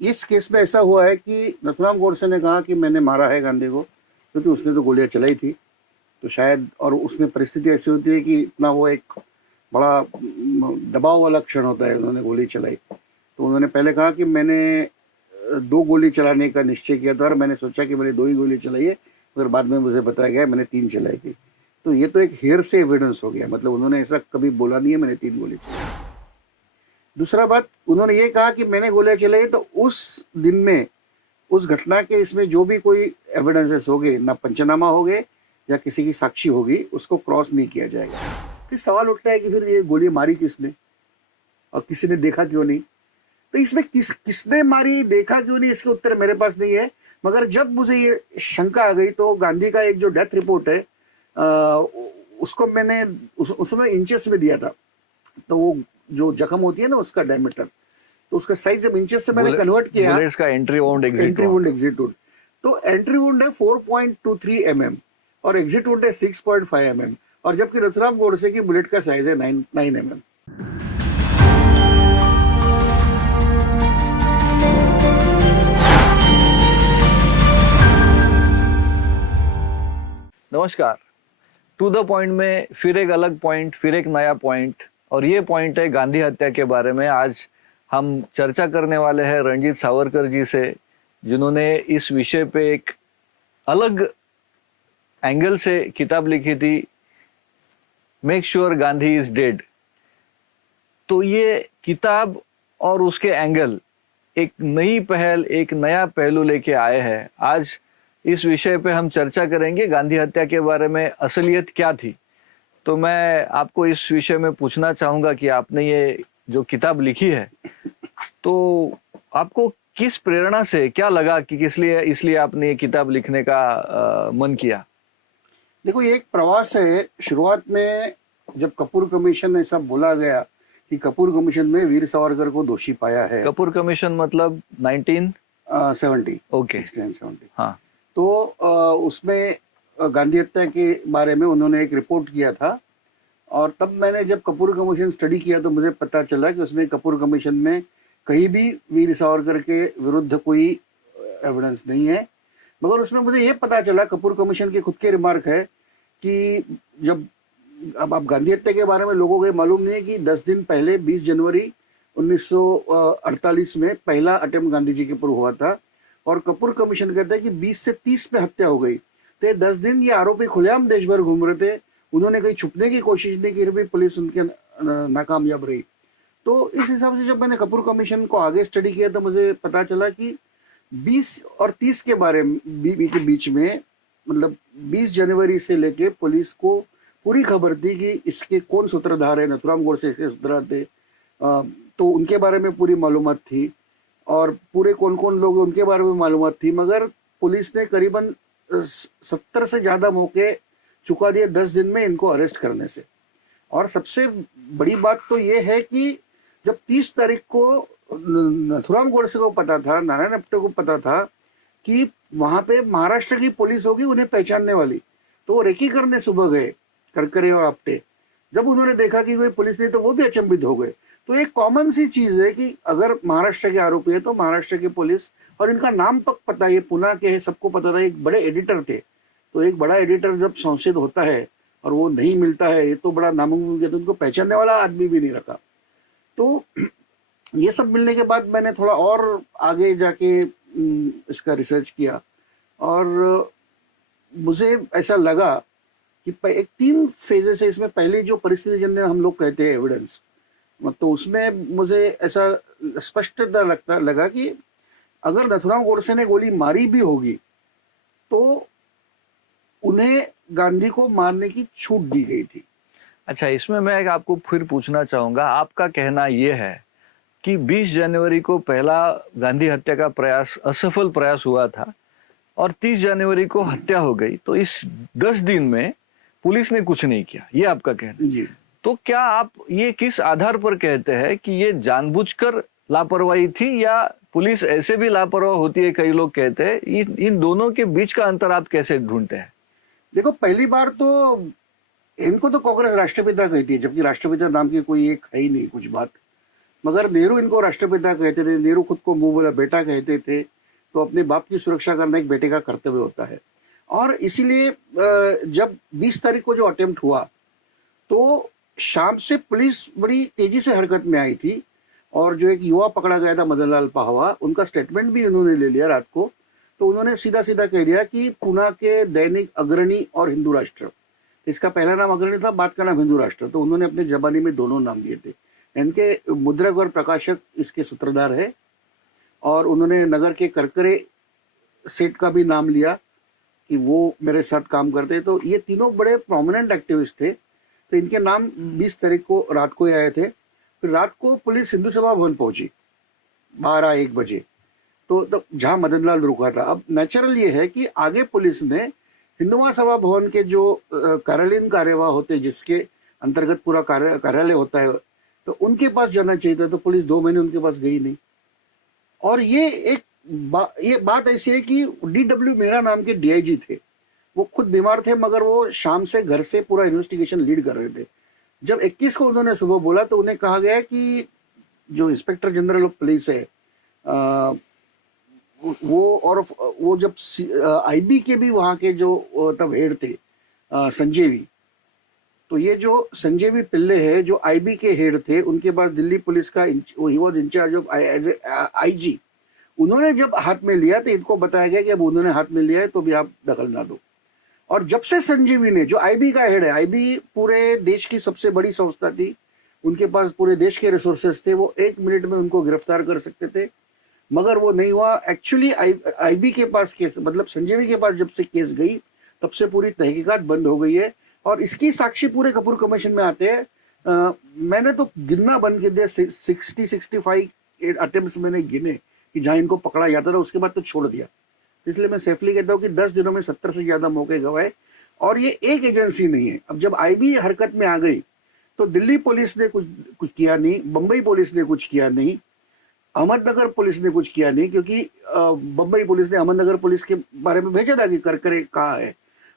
इस केस में ऐसा हुआ है कि नथुराम गोडसे ने कहा कि मैंने मारा है गांधी को, क्योंकि उसने तो गोलियां चलाई थी। तो शायद, और उसमें परिस्थिति ऐसी होती है कि इतना वो एक बड़ा दबाव वाला क्षण होता है, उन्होंने गोली चलाई। तो उन्होंने पहले कहा कि मैंने 2 गोली चलाने का निश्चय किया था और मैंने सोचा कि मैंने 2 ही गोली चलाई है, मगर बाद में मुझे बताया गया मैंने 3 चलाई थी। तो ये तो एक हेयर से एविडेंस हो गया, मतलब उन्होंने ऐसा कभी बोला नहीं है मैंने 3 गोली चलाई। दूसरा बात, उन्होंने ये कहा कि मैंने गोलियां चलाई, तो उस दिन में उस घटना के इसमें जो भी कोई एविडेंसेस हो गए, ना पंचनामा हो गए या किसी की साक्षी होगी, उसको क्रॉस नहीं किया जाएगा। फिर सवाल उठता है कि फिर ये गोली मारी किसने और किसी ने देखा क्यों नहीं। तो इसमें किसने मारी, देखा क्यों नहीं, इसके उत्तर मेरे पास नहीं है। मगर जब मुझे ये शंका आ गई तो गांधी का एक जो डेथ रिपोर्ट है उसको मैंने उसमें इंचेस में दिया था। तो वो जो जख्म होती है ना उसका डायमीटर, तो उसका साइज जब इंचेस से मैंने कन्वर्ट किया, बुलेट्स का entry wound entry wound exit wound, तो एंट्री वुंड है 4.23 mm और एग्जिट वुंड है 6.5 mm, और जबकि नथुराम गोडसे की बुलेट का साइज है 9 mm। नमस्कार। टू द पॉइंट में फिर एक अलग पॉइंट, फिर एक नया पॉइंट, और ये पॉइंट है गांधी हत्या के बारे में। आज हम चर्चा करने वाले हैं रणजीत सावरकर जी से, जिन्होंने इस विषय पे एक अलग एंगल से किताब लिखी थी, make sure Gandhi is dead. तो ये किताब और उसके एंगल एक नई पहल, एक नया पहलू लेके आए हैं। आज इस विषय पे हम चर्चा करेंगे, गांधी हत्या के बारे में असलियत क्या थी। तो मैं आपको इस विषय में पूछना चाहूंगा कि आपने ये जो किताब लिखी है, तो आपको किस प्रेरणा से, क्या लगा कि किस लिए इसलिए आपने ये किताब लिखने का मन किया? देखो, ये एक प्रवास है। शुरुआत में जब कपूर कमीशन ऐसा बोला गया कि कपूर कमीशन में वीर सावरकर को दोषी पाया है। कपूर कमीशन मतलब 1970, ओके, 1970। हाँ। तो उसमें गांधी हत्या के बारे में उन्होंने एक रिपोर्ट किया था, और तब मैंने जब कपूर कमीशन स्टडी किया तो मुझे पता चला कि उसमें कपूर कमीशन में कहीं भी वीर सावरकर के विरुद्ध कोई एविडेंस नहीं है। मगर उसमें मुझे ये पता चला, कपूर कमीशन के खुद के रिमार्क है कि जब अब गांधी हत्या के बारे में लोगों को मालूम नहीं है कि 10 दिन पहले 20 जनवरी 1948 में पहला अटेम्प्ट गांधी जी के ऊपर हुआ था, और कपूर कमीशन कहता है कि 20 से 30 में हत्या हो गई। तो 10 दिन ये आरोपी खुलेआम देश भर घूम रहे थे, उन्होंने कहीं छुपने की कोशिश नहीं की, फिर भी पुलिस उनके नाकामयाब रही। तो इस हिसाब से जब मैंने कपूर कमीशन को आगे स्टडी किया तो मुझे पता चला कि 20 और 30 के बारे में के बीच में, मतलब 20 जनवरी से लेके पुलिस को पूरी खबर थी कि इसके कौन सूत्रधार है। नथुराम गोडसे इसके सूत्रधार थे, तो उनके बारे में पूरी मालूमात थी, और पूरे कौन कौन लोग उनके बारे में मालूमात थी। मगर पुलिस ने करीबन 70 से ज़्यादा मौके चुका दिए 10 दिन में इनको अरेस्ट करने से। और सबसे बड़ी बात तो ये है कि जब 30 तारीख को नथुराम गोडसे को पता था, नारायण आप्टे को पता था कि वहां पे महाराष्ट्र की पुलिस होगी उन्हें पहचानने वाली, तो वो रेकी करने सुबह गए, करकरे और आप्टे। जब उन्होंने देखा कि कोई पुलिस नहीं तो वो भी अचंभित हो गए। तो एक कॉमन सी चीज है कि अगर महाराष्ट्र के आरोपी है तो महाराष्ट्र की पुलिस, और इनका नाम तक पता, ये पुणे के है, सबको पता था। एक बड़े एडिटर थे, तो एक बड़ा एडिटर जब संशयित होता है और वो नहीं मिलता है, ये तो बड़ा नामुमकिन है, तो उनको पहचानने वाला आदमी भी नहीं रखा। तो ये सब मिलने के बाद मैंने थोड़ा और आगे जाके इसका रिसर्च किया, और मुझे ऐसा लगा कि एक 3 फेजेस है इसमें। पहले जो परिस्थिति जन्य हम लोग कहते हैं एविडेंस, तो उसमें मुझे ऐसा स्पष्टता लगा कि अगर नथुराम गोडसे ने गोली मारी भी होगी तो उन्हें गांधी को मारने की छूट दी गई थी। अच्छा, इसमें मैं आपको फिर पूछना चाहूंगा, आपका कहना यह है कि 20 जनवरी को पहला गांधी हत्या का प्रयास, असफल प्रयास हुआ था, और 30 जनवरी को हत्या हो गई, तो इस 10 दिन में पुलिस ने कुछ नहीं किया, ये आपका कहना जी। तो क्या आप ये किस आधार पर कहते हैं कि ये जानबूझकर लापरवाही थी, या पुलिस ऐसे भी लापरवाह होती है, कई लोग कहते हैं? इन दोनों के बीच का अंतर आप कैसे ढूंढते हैं? देखो, पहली बार तो इनको तो कांग्रेस राष्ट्रपिता कहती है, जबकि राष्ट्रपिता नाम की कोई एक है ही नहीं कुछ बात। मगर नेहरू इनको राष्ट्रपिता कहते थे, नेहरू खुद को मुंह बोला बेटा कहते थे, तो अपने बाप की सुरक्षा करना एक बेटे का कर्तव्य होता है। और इसीलिए जब 20 तारीख को जो अटेम्प्ट हुआ तो शाम से पुलिस बड़ी तेजी से हरकत में आई थी, और जो एक युवा पकड़ा गया था मदन लाल पाहवा, उनका स्टेटमेंट भी उन्होंने ले लिया रात को। तो उन्होंने सीधा सीधा कह दिया कि पूना के दैनिक अग्रणी और हिंदू राष्ट्र, इसका पहला नाम अग्रणी था, बाद का नाम हिंदू राष्ट्र, तो उन्होंने अपने जबानी में दोनों नाम दिए थे। इनके मुद्रक और प्रकाशक इसके सूत्रधार है, और उन्होंने नगर के करकरे सेठ का भी नाम लिया कि वो मेरे साथ काम करते। तो ये तीनों बड़े प्रोमिनेंट एक्टिविस्ट थे, तो इनके नाम 20 तारीख को रात को ही आए थे। फिर रात को पुलिस हिंदू सभा भवन पहुंची 12-1 बजे, तो जहां मदन लाल रुका था। अब नेचुरल ये है कि आगे पुलिस ने हिंदू महासभा भवन के जो कार्यालयीन कार्यवाह होते, जिसके अंतर्गत पूरा कार्यालय होता है, तो उनके पास जाना चाहिए था, तो पुलिस 2 महीने उनके पास गई नहीं। और ये बात ऐसी है कि DW मेहरा नाम के DIG थे, वो खुद बीमार थे, मगर वो शाम से घर से पूरा इन्वेस्टिगेशन लीड कर रहे थे। जब 21 को उन्होंने सुबह बोला तो उन्हें कहा गया कि जो इंस्पेक्टर जनरल ऑफ पुलिस है वो जब IB के भी वहाँ के जो तब हेड थे संजयवी, तो ये जो संजयवी पिल्ले है जो IB के हेड थे, उनके पास दिल्ली पुलिस का ही वॉज इंचार्ज ऑफ IG, उन्होंने जब हाथ में लिया तो इनको बताया गया कि अब उन्होंने हाथ में लिया है तो भी आप दखल ना दो। और जब से संजीवी ने, जो IB का हेड है, IB पूरे देश की सबसे बड़ी संस्था थी, उनके पास पूरे देश के रिसोर्सेस थे, वो 1 मिनट में उनको गिरफ्तार कर सकते थे, मगर वो नहीं हुआ। एक्चुअली IB के पास केस, मतलब संजीवी के पास जब से केस गई तब से पूरी तहकीकात बंद हो गई है, और इसकी साक्षी पूरे कपूर कमीशन में आते हैं। मैंने तो गिनना बंद कर दिया, 60-65 अटेम्प्ट्स मैंने गिने कि जहां इनको पकड़ा जाता था, उसके बाद तो छोड़ दिया। इसलिए मैं सेफली कहता हूँ कि 10 दिनों में 70 से ज्यादा मौके गवाए, और ये एक एजेंसी नहीं है। अब जब IB हरकत में आ गई तो दिल्ली पुलिस ने कुछ किया नहीं, बंबई पुलिस ने कुछ किया नहीं, अहमदनगर पुलिस ने कुछ किया नहीं, क्योंकि बंबई पुलिस ने अहमदनगर पुलिस के बारे में भेजा था कि करकरे कहाँ है,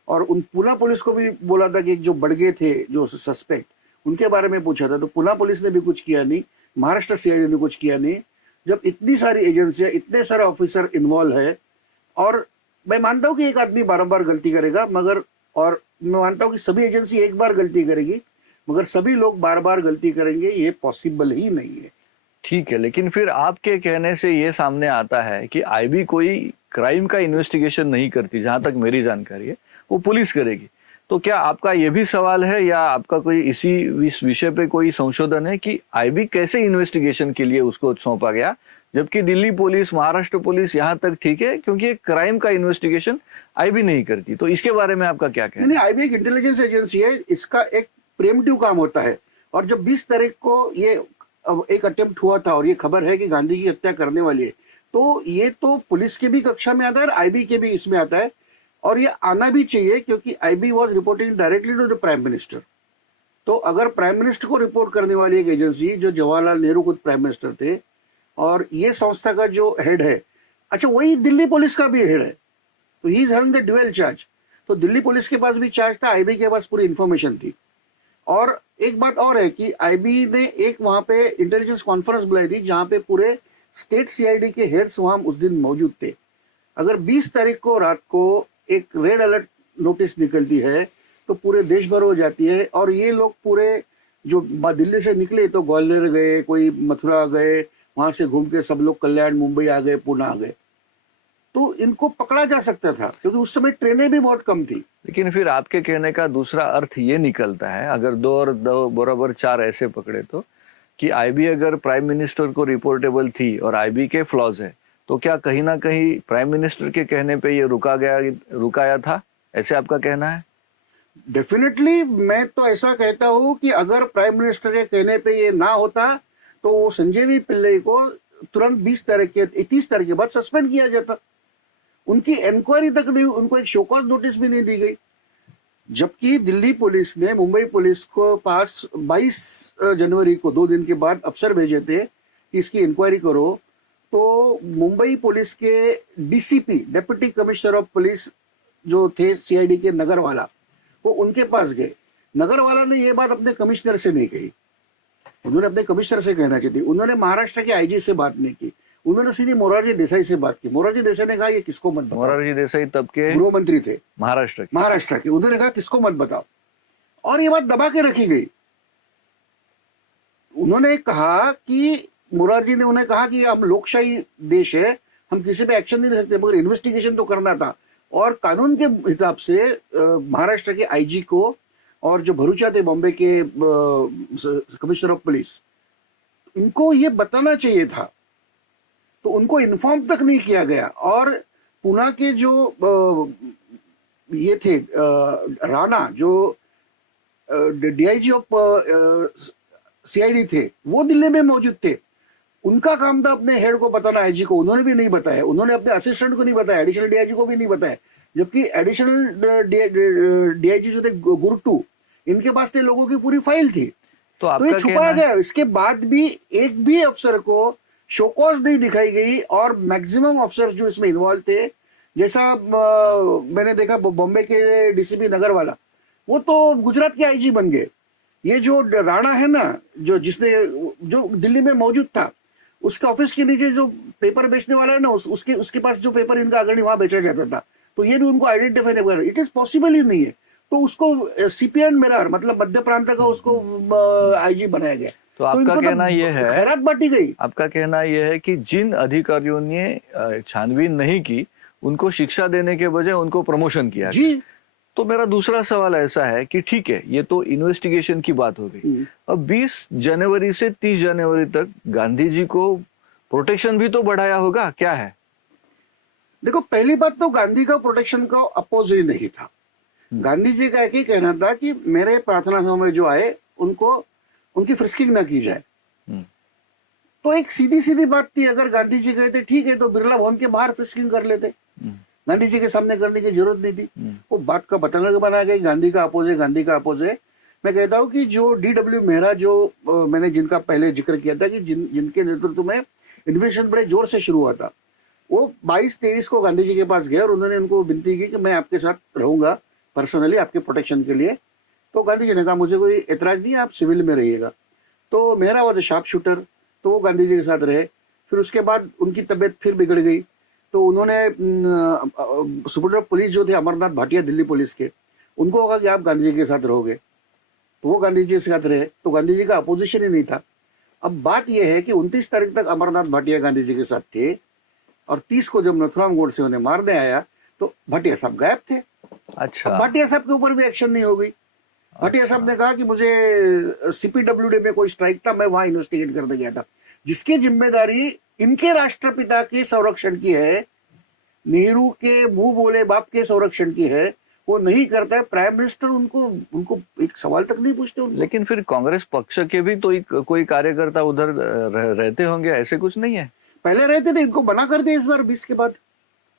और उन पूना पुलिस को भी बोला था कि जो बड़गे थे जो सस्पेक्ट, उनके बारे में पूछा था, तो पूना पुलिस ने भी कुछ किया नहीं, महाराष्ट्र CID ने कुछ किया नहीं। जब इतनी सारी एजेंसियां, इतने सारे ऑफिसर इन्वॉल्व है, और मैं मानता हूं कि एक आदमी बारंबार गलती करेगा, मगर, और मैं मानता हूं कि सभी एजेंसी एक बार गलती करेगी, मगर सभी लोग बार बार गलती करेंगे, ये पॉसिबल ही नहीं है। ठीक है, लेकिन फिर आपके कहने से ये सामने आता है कि IB कोई क्राइम का इन्वेस्टिगेशन नहीं करती, जहां तक मेरी जानकारी है, वो पुलिस करेगी। तो क्या आपका ये भी सवाल है, या आपका कोई इस विषय पे कोई संशोधन है कि IB कैसे इन्वेस्टिगेशन के लिए उसको सौंपा गया, जबकि दिल्ली पुलिस, महाराष्ट्र पुलिस यहाँ तक ठीक है, क्योंकि एक क्राइम का इन्वेस्टिगेशन IB नहीं करती। तो इसके बारे में आपका क्या कहना है? नहीं, IB एक इंटेलिजेंस एजेंसी है, इसका एक प्रेम्पटिव काम होता है। और जब 20 तारीख को ये एक अटेम्प्ट हुआ था, और ये खबर है कि गांधी की हत्या करने वाली है, तो ये तो पुलिस के भी कक्षा में आता है और IB के भी इसमें आता है, और ये आना भी चाहिए, क्योंकि IB was reporting directly to the prime minister. तो अगर प्राइम मिनिस्टर को रिपोर्ट करने वाली एक एजेंसी, जो जवाहरलाल नेहरू खुद प्राइम मिनिस्टर थे, और ये संस्था का जो हेड है, अच्छा वही दिल्ली पुलिस का भी हेड है, तो he is having the dual charge. तो दिल्ली पुलिस के पास भी चार्ज था, IB के पास पूरी इंफॉर्मेशन थी। और एक बात और है कि IB ने एक वहां पे इंटेलिजेंस कॉन्फ्रेंस बुलाई थी, जहां पे पूरे स्टेट CID के हेड्स वहां उस दिन मौजूद थे। अगर 20 तारीख को रात को एक रेड अलर्ट नोटिस निकलती है तो पूरे देश भर हो जाती है, और ये लोग पूरे जो दिल्ली से निकले तो ग्वालियर गए, कोई मथुरा गए, वहां से घूम के सब लोग कल्याण, मुंबई आ गए, पुणे आ गए, तो इनको पकड़ा जा सकता था, क्योंकि उस समय ट्रेनें भी बहुत कम थी। लेकिन फिर आपके कहने का दूसरा अर्थ ये निकलता है, अगर 2 और 2 बराबर 4 ऐसे पकड़े तो, कि IB अगर प्राइम मिनिस्टर को रिपोर्टेबल थी और IB के फ्लॉज है, तो क्या कहीं ना कहीं प्राइम मिनिस्टर के कहने पे ये रुकाया था, ऐसे आपका कहना है? डेफिनेटली मैं तो ऐसा कहता हूं कि अगर प्राइम मिनिस्टर के कहने पे ये ना होता तो संजयवी पिल्ले को तुरंत 20 तारीख के 30 तारीख के बाद सस्पेंड किया जाता। उनकी इंक्वायरी तक नहीं, उनको एक शोकॉज नोटिस भी नहीं दी गई, जबकि दिल्ली पुलिस ने मुंबई पुलिस को पास 22 जनवरी को 2 दिन के बाद अफसर भेजे थे कि इसकी इंक्वायरी करो। तो मुंबई पुलिस के DCP, deputy commissioner of police जो थे CID के नगर वाला, वो उनके पास गए। नगर वाला ने ये बात अपने कमिश्नर से नहीं कही, उन्होंने अपने कमिश्नर से कहना चाहिए। उन्होंने महाराष्ट्र के आईजी से बात नहीं की, उन्होंने सीधी मोरारजी देसाई से बात की। मोरारजी देसाई ने कहा ये किसको मत बताओ। मोरारजी देसाई तब के गृह मंत्री थे महाराष्ट्र के। उन्होंने कहा किसको मत बताओ, और ये बात दबा के रखी गई। उन्होंने कहा कि मोरारजी ने उन्हें कहा कि हम लोकशाही देश है, हम किसी पे एक्शन नहीं ले सकते, मगर इन्वेस्टिगेशन तो करना था। और कानून के हिसाब से महाराष्ट्र के आईजी को और जो भरूचा थे बॉम्बे के कमिश्नर ऑफ पुलिस, इनको ये बताना चाहिए था, तो उनको इन्फॉर्म तक नहीं किया गया। और पुणे के जो ये थे राणा, जो डीआईजी ऑफ सीआईडी थे, वो दिल्ली में मौजूद थे। उनका काम था अपने हेड को बताना, आईजी को, उन्होंने भी नहीं बताया। उन्होंने अपने असिस्टेंट को नहीं बताया, एडिशनल डीआईजी को भी नहीं बताया। जबकि एडिशनल डीआईजी जो थे गुरटू, इनके पास थे लोगों की पूरी फाइल थी, तो ये छुपाया गया। इसके बाद भी एक भी अफसर को शोकॉज नहीं दिखाई गई, और मैक्सिमम अफसर जो इसमें इन्वॉल्व थे, जैसा मैंने देखा बॉम्बे के डीसीपी नगर वाला, वो तो गुजरात के आईजी बन गए। ये जो राणा है ना, जो दिल्ली में मौजूद था, उसके ऑफिस के नीचे जो पेपर बेचने वाला है ना, उसके पास जो पेपर इनका अग्रणी वहां बेचा जाता था, तो ये भी उनको आइडेंटिफाई नहीं कर। इट इज पॉसिबल ही नहीं है, तो उसको सीपीएन मेरर मतलब मध्य प्रांत का उसको आईजी बनाया गया। तो आपका कहना ये है, खैरात बांटी गई। आपका कहना ये है कि जिन अधिकारियों ने छानबीन नहीं की, उनको शिक्षा देने के बजाय उनको प्रमोशन किया जी। तो मेरा दूसरा सवाल ऐसा है कि ठीक है, ये तो इन्वेस्टिगेशन की बात हो गई। अब 20 जनवरी से 30 जनवरी तक गांधी जी को प्रोटेक्शन भी तो बढ़ाया होगा, क्या है? देखो, पहली बात तो गांधी का प्रोटेक्शन का अपोज ही नहीं था। गांधी जी का एक ही कहना था कि मेरे प्रार्थना सभा में जो आए उनको उनकी फ्रिस्किंग ना की जाए। तो एक सीधी सीधी बात थी, अगर गांधी जी कहते ठीक है तो बिरला भवन के बाहर फ्रिस्किंग कर लेते, गांधी जी के सामने करने की जरूरत नहीं थी। वो बात का पतंग बनाया गया, गांधी का अपोज है, गांधी का अपोज है। मैं कहता हूं कि जो डीडब्ल्यू मेहरा, जो मैंने जिनका पहले जिक्र किया था कि जिनके नेतृत्व में इन्वेस्टिगेशन बड़े जोर से शुरू हुआ था, वो 22-23 को गांधी जी के पास गए और उन्होंने उनको विनती की कि मैं आपके साथ रहूंगा पर्सनली आपके प्रोटेक्शन के लिए। तो गांधी जी ने कहा मुझे कोई एतराज नहीं, आप सिविल में रहिएगा। तो मेहरा वो शार्प शूटर, तो वो गांधी जी के साथ रहे। फिर उसके बाद उनकी तबीयत फिर बिगड़ गई, तो उन्होंने सुप्रीम पुलिस जो थे अमरनाथ भाटिया दिल्ली पुलिस के, उनको कहा कि आप गांधी जी के साथ रहोगे, तो वो गांधी जी के साथ रहे। तो गांधी जी का अपोजिशन ही नहीं था। अब बात यह है कि 29 तारीख तक अमरनाथ भाटिया गांधी जी के साथ थे, और 30 को जब नथुराम गोडसे उन्हें मारने आया तो भाटिया साहब गायब थे। अच्छा, भाटिया साहब के ऊपर भी एक्शन नहीं हो गई। भाटिया साहब ने कहा कि मुझे सीपीडब्ल्यूडी में कोई स्ट्राइक था, मैं वहां इन्वेस्टिगेट करने गया था, जिसकी जिम्मेदारी इनके राष्ट्रपिता के संरक्षण की है, नेहरू के मुंह बोले बाप के संरक्षण की है, वो नहीं करता है। प्राइम मिनिस्टर उनको एक सवाल तक नहीं पूछते उनको। लेकिन फिर कांग्रेस पक्ष के भी तो कोई कार्यकर्ता उधर रहते होंगे, ऐसे कुछ नहीं है? पहले रहते थे, इनको मना कर दिया इस बार 20 के बाद।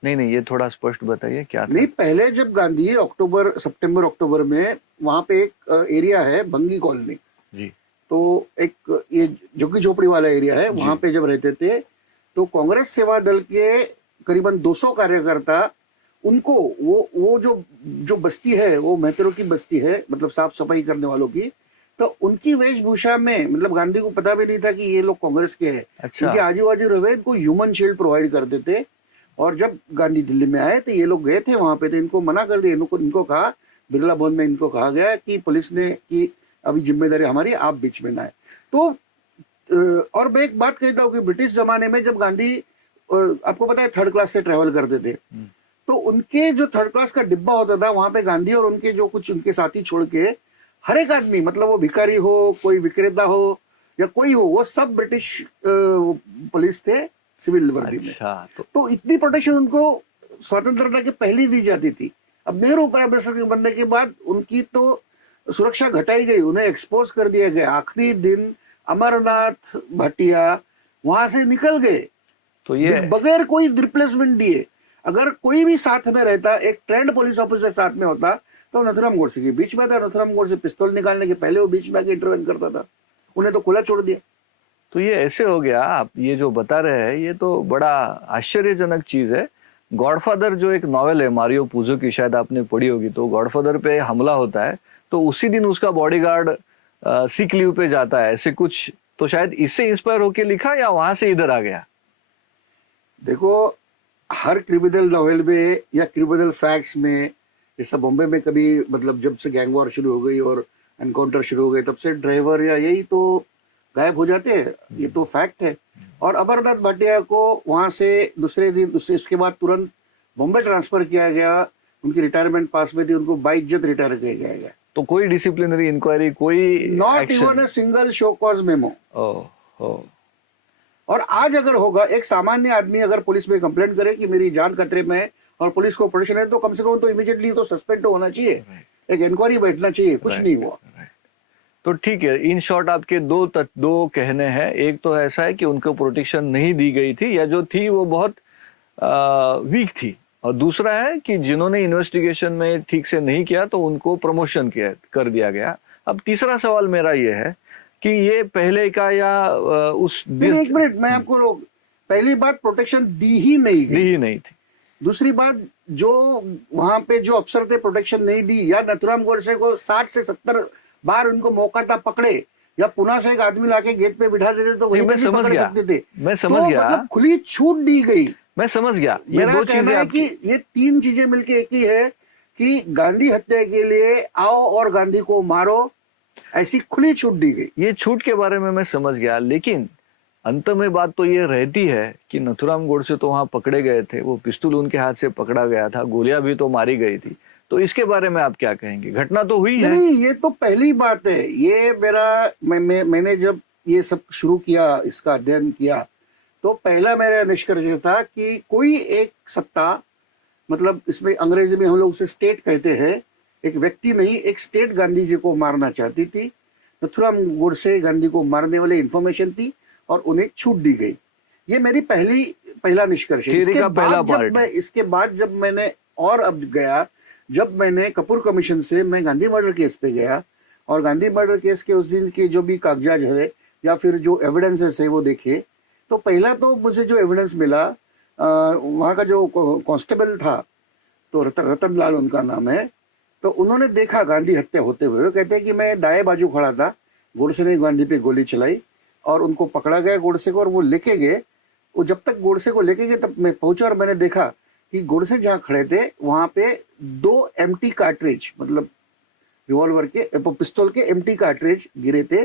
नहीं, ये थोड़ा स्पष्ट बताइए क्या था? नहीं, पहले जब गांधी सितंबर अक्टूबर में वहां पे एक एरिया है भंगी कॉलोनी जी, तो एक ये झुग्गी झोपड़ी वाला एरिया है, वहां पे जब रहते थे तो कांग्रेस सेवा दल के करीबन 200 कार्यकर्ता उनको वो जो बस्ती है, वो मेहतरों की बस्ती है, मतलब साफ सफाई करने वालों की, तो उनकी वेशभूषा में, मतलब गांधी को पता भी नहीं था कि ये लोग कांग्रेस के हैं। अच्छा। उनके आजू बाजू रहे इनको ह्यूमन शील्ड प्रोवाइड करते थे। और जब गांधी दिल्ली में आए तो ये लोग गए थे वहां पे, तो इनको मना कर दिया। इनको कहा, बिरला भवन में इनको कहा गया कि पुलिस ने कि अभी जिम्मेदारी हमारी, आप बीच में ना आए। तो और मैं एक बात कहता हूँ कि ब्रिटिश जमाने में जब गांधी, आपको पता है, 3rd क्लास से ट्रेवल करते थे, तो उनके जो 3rd क्लास का डिब्बा होता था, वहां पे गांधी और उनके जो कुछ उनके साथी छोड़ के हर एक आदमी, मतलब वो भिखारी हो, कोई विक्रेता हो या कोई हो, वो सब ब्रिटिश पुलिस थे सिविल वर्दी में। अच्छा, तो इतनी प्रोटेक्शन उनको स्वतंत्रता के पहले दी जाती थी। अब नेहरू प्राइम मिनिस्टर के बनने के बाद उनकी तो सुरक्षा घटाई गई, उन्हें एक्सपोज कर दिया गया। आखिरी दिन अमरनाथ भाटिया वहां से निकल गए, तो ये बगैर कोई रिप्लेसमेंट दिए। अगर कोई भी साथ में रहता, एक ट्रेंड पुलिस ऑफिसर साथ में होता, तो नथुराम गोडसे के बीच में था। नथुराम गोडसे पिस्तौल निकालने के पहले वो बीच में आके इंटरवेंट करता था, उन्हें तो खुला छोड़ दिया। तो ये ऐसे हो गया, आप ये जो बता रहे हैं ये तो बड़ा आश्चर्यजनक चीज है। गॉडफादर जो एक नॉवेल है मारियो पुजो की, शायद आपने पढ़ी होगी, तो गॉडफादर पे हमला होता है तो उसी दिन उसका बॉडीगार्ड सिक लीव पे जाता है, ऐसे कुछ, तो शायद इससे इंस्पायर होके लिखा या वहां से इधर आ गया? देखो, हर क्रिमिनल नॉवेल में या क्रिमिनल फैक्ट्स में, जैसा बॉम्बे में कभी मतलब जब से गैंग वॉर शुरू हो गई और एनकाउंटर शुरू हो गए तब से ड्राइवर या यही तो गायब हो जाते हैं, ये तो फैक्ट है। और अमरनाथ भाटिया को वहां से दूसरे दिन इसके बाद तुरंत बॉम्बे ट्रांसफर किया गया, उनकी रिटायरमेंट पास में थी, उनको बाइज्जत रिटायर किया गया। तो कोई डिसिप्लिनरी इंक्वायरी, कोई not even a single show cause memo. और आज अगर होगा, एक सामान्य आदमी अगर पुलिस में कंप्लेंट करे कि मेरी जान खतरे में है और पुलिस को प्रोटेक्शन है, तो कम से कम तो इमीडिएटली तो सस्पेंड तो होना चाहिए, एक इंक्वायरी बैठना चाहिए, कुछ नहीं हुआ। तो ठीक है, इन शॉर्ट आपके दो कहने हैं। एक तो ऐसा है कि उनको प्रोटेक्शन नहीं दी गई थी या जो थी वो बहुत वीक थी, और दूसरा है कि जिन्होंने इन्वेस्टिगेशन में ठीक से नहीं किया तो उनको प्रमोशन कर दिया गया। अब तीसरा सवाल मेरा ये है कि ये पहले का या एक मिनट, मैं आपको पहली बात, प्रोटेक्शन दी ही नहीं थी। दूसरी बात, जो वहां पे जो अफसर थे प्रोटेक्शन नहीं दी, या नथुराम गोडसे को 60 से 70 बार उनको मौका था पकड़े, या पुणे से एक आदमी लाके गेट पे बिठा देते तो वहीं पे भी पकड़ सकते थे। मैं समझ गया, मतलब खुली छूट दी गई। मैं समझ गया। ये दो चीजें है कि ये तीन चीजें मिलके एक ही है कि गांधी हत्या के लिए आओ और गांधी को मारो, ऐसी खुली छूट दी गई। ये छूट के बारे में मैं समझ गया, लेकिन अंत में बात तो ये रहती है कि नथुराम गोडसे तो वहां पकड़े गए थे, वो पिस्तौल उनके हाथ से पकड़ा गया था, गोलियां भी तो मारी गई थी। तो इसके बारे में आप क्या कहेंगे? घटना तो हुई है। नहीं, ये तो पहली बात है। ये मैंने जब ये सब शुरू किया, इसका अध्ययन किया, तो पहला मेरा निष्कर्ष था कि कोई एक सत्ता, मतलब इसमें अंग्रेजी में हम लोग उसे स्टेट कहते हैं, एक व्यक्ति नहीं, एक स्टेट गांधी जी को मारना चाहती थी। नथुराम गोडसे गांधी को मारने वाले इंफॉर्मेशन थी और उन्हें छूट दी गई। ये मेरी पहला निष्कर्ष है। इसके बाद जब मैंने और अब गया, जब मैंने कपूर कमीशन से मैं गांधी मर्डर केस पे गया, और गांधी मर्डर केस के उस दिन के जो भी कागजात है या फिर जो एविडेंसेस है वो देखे, तो पहला तो मुझे जो एविडेंस मिला, वहाँ का जो कांस्टेबल था, तो रतन लाल उनका नाम है, तो उन्होंने देखा गांधी हत्या होते हुए। कहते हैं कि मैं दाएं बाजू खड़ा था, गोडसे ने गांधी पे गोली चलाई और उनको पकड़ा गया गोडसे को, और वो लेके गए। वो जब तक गोडसे को लेके गए तब मैं पहुंचा और मैंने देखा कि गोडसे जहाँ खड़े थे वहां पे 2 एम्प्टी कार्ट्रिज, मतलब रिवॉल्वर के, पिस्तौल के एम्प्टी कार्ट्रिज गिरे थे,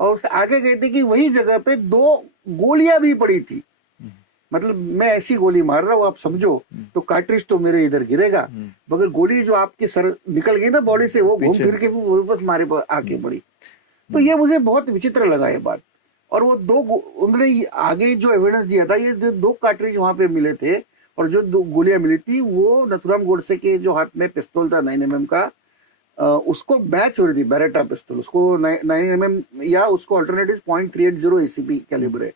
और उससे आगे गए थे कि वही जगह पे 2 गोलियां भी पड़ी थी। मतलब मैं ऐसी गोली मार रहा हूँ, आप समझो, तो कार्ट्रिज तो मेरे इधर गिरेगा, मगर गोली जो आपके सर निकल गई ना बॉडी से, वो घूम फिर के वो बस मारे आके पड़ी। तो ये मुझे बहुत विचित्र लगा ये बात। और वो उन्होंने आगे जो एविडेंस दिया था, ये जो 2 कार्ट्रिज वहां पे मिले थे और जो 2 गोलियां मिली थी, वो नथुराम गोडसे के जो हाथ में पिस्तौल था 9mm का, उसको मैच हो रही थी, बेरेटा पिस्तौल, उसको 9mm या उसको अल्टरनेटिव .380 ACP कैलिबर है,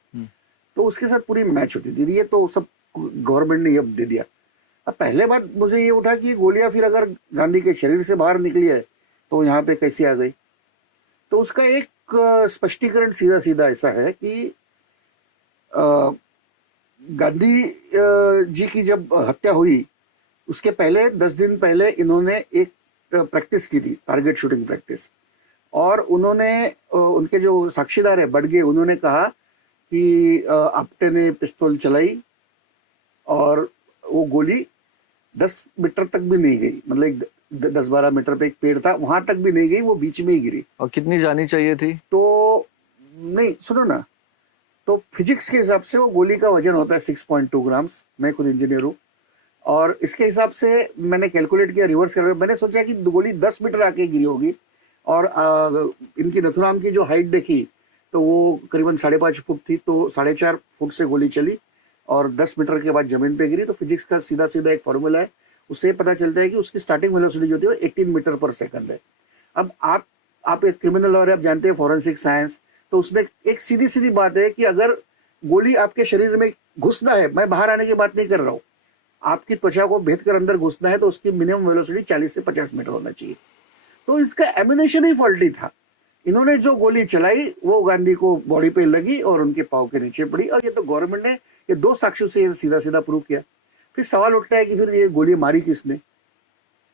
तो उसके साथ पूरी मैच होती थी। ये तो सब गवर्नमेंट ने अब दे दिया। अब पहले बात मुझे ये उठा कि गोलियां फिर अगर गांधी के शरीर से बाहर निकली है तो यहाँ पे कैसे आ गई? तो उसका एक स्पष्टीकरण सीधा सीधा ऐसा है कि गांधी जी की जब हत्या हुई उसके पहले 10 दिन पहले इन्होंने एक प्रैक्टिस की थी, टारगेट शूटिंग प्रैक्टिस, और उन्होंने उनके जो साक्षीदार है बडगे, उन्होंने कहा कि आप्टे ने पिस्तौल चलाई और वो गोली 10 मीटर तक भी नहीं गई, मतलब 10-12 मीटर पे एक पेड़ था, वहां तक भी नहीं गई, वो बीच में ही गिरी। और कितनी जानी चाहिए थी? तो नहीं, सुनो ना, तो फिजिक्स के हिसाब से वो गोली का वजन होता है 6.2 ग्राम्स। मैं खुद इंजीनियर हूँ, और इसके हिसाब से मैंने कैलकुलेट किया, रिवर्स कैलकुलेट, मैंने सोचा कि गोली 10 मीटर आके गिरी होगी, और इनकी नथुराम की जो हाइट देखी तो वो करीबन 5.5 फुट थी, तो 4.5 फुट से गोली चली और 10 मीटर के बाद जमीन पे गिरी। तो फिजिक्स का सीधा सीधा एक फॉर्मूला है, उससे पता चलता है कि उसकी स्टार्टिंग वेलोसिटी जो होती है 18 मीटर पर सेकंड है। अब आप एक क्रिमिनल लॉयर, आप जानते हैं फॉरेंसिक साइंस, तो उसमें एक सीधी सीधी बात है कि अगर गोली आपके शरीर में घुसना है, मैं बाहर आने की बात नहीं कर रहा हूँ, आपकी त्वचा को भेद कर अंदर घुसना है, तो उसकी मिनिमम वेलोसिटी 40 से 50 मीटर होना चाहिए। तो इसका एमिनेशन ही फॉल्टी था। इन्होंने जो गोली चलाई वो गांधी को बॉडी पे लगी और उनके पाँव के नीचे पड़ी, और ये तो गवर्नमेंट ने ये 2 साक्ष्यों से सीधा सीधा प्रूव किया। फिर सवाल उठता है कि फिर ये गोली मारी किसने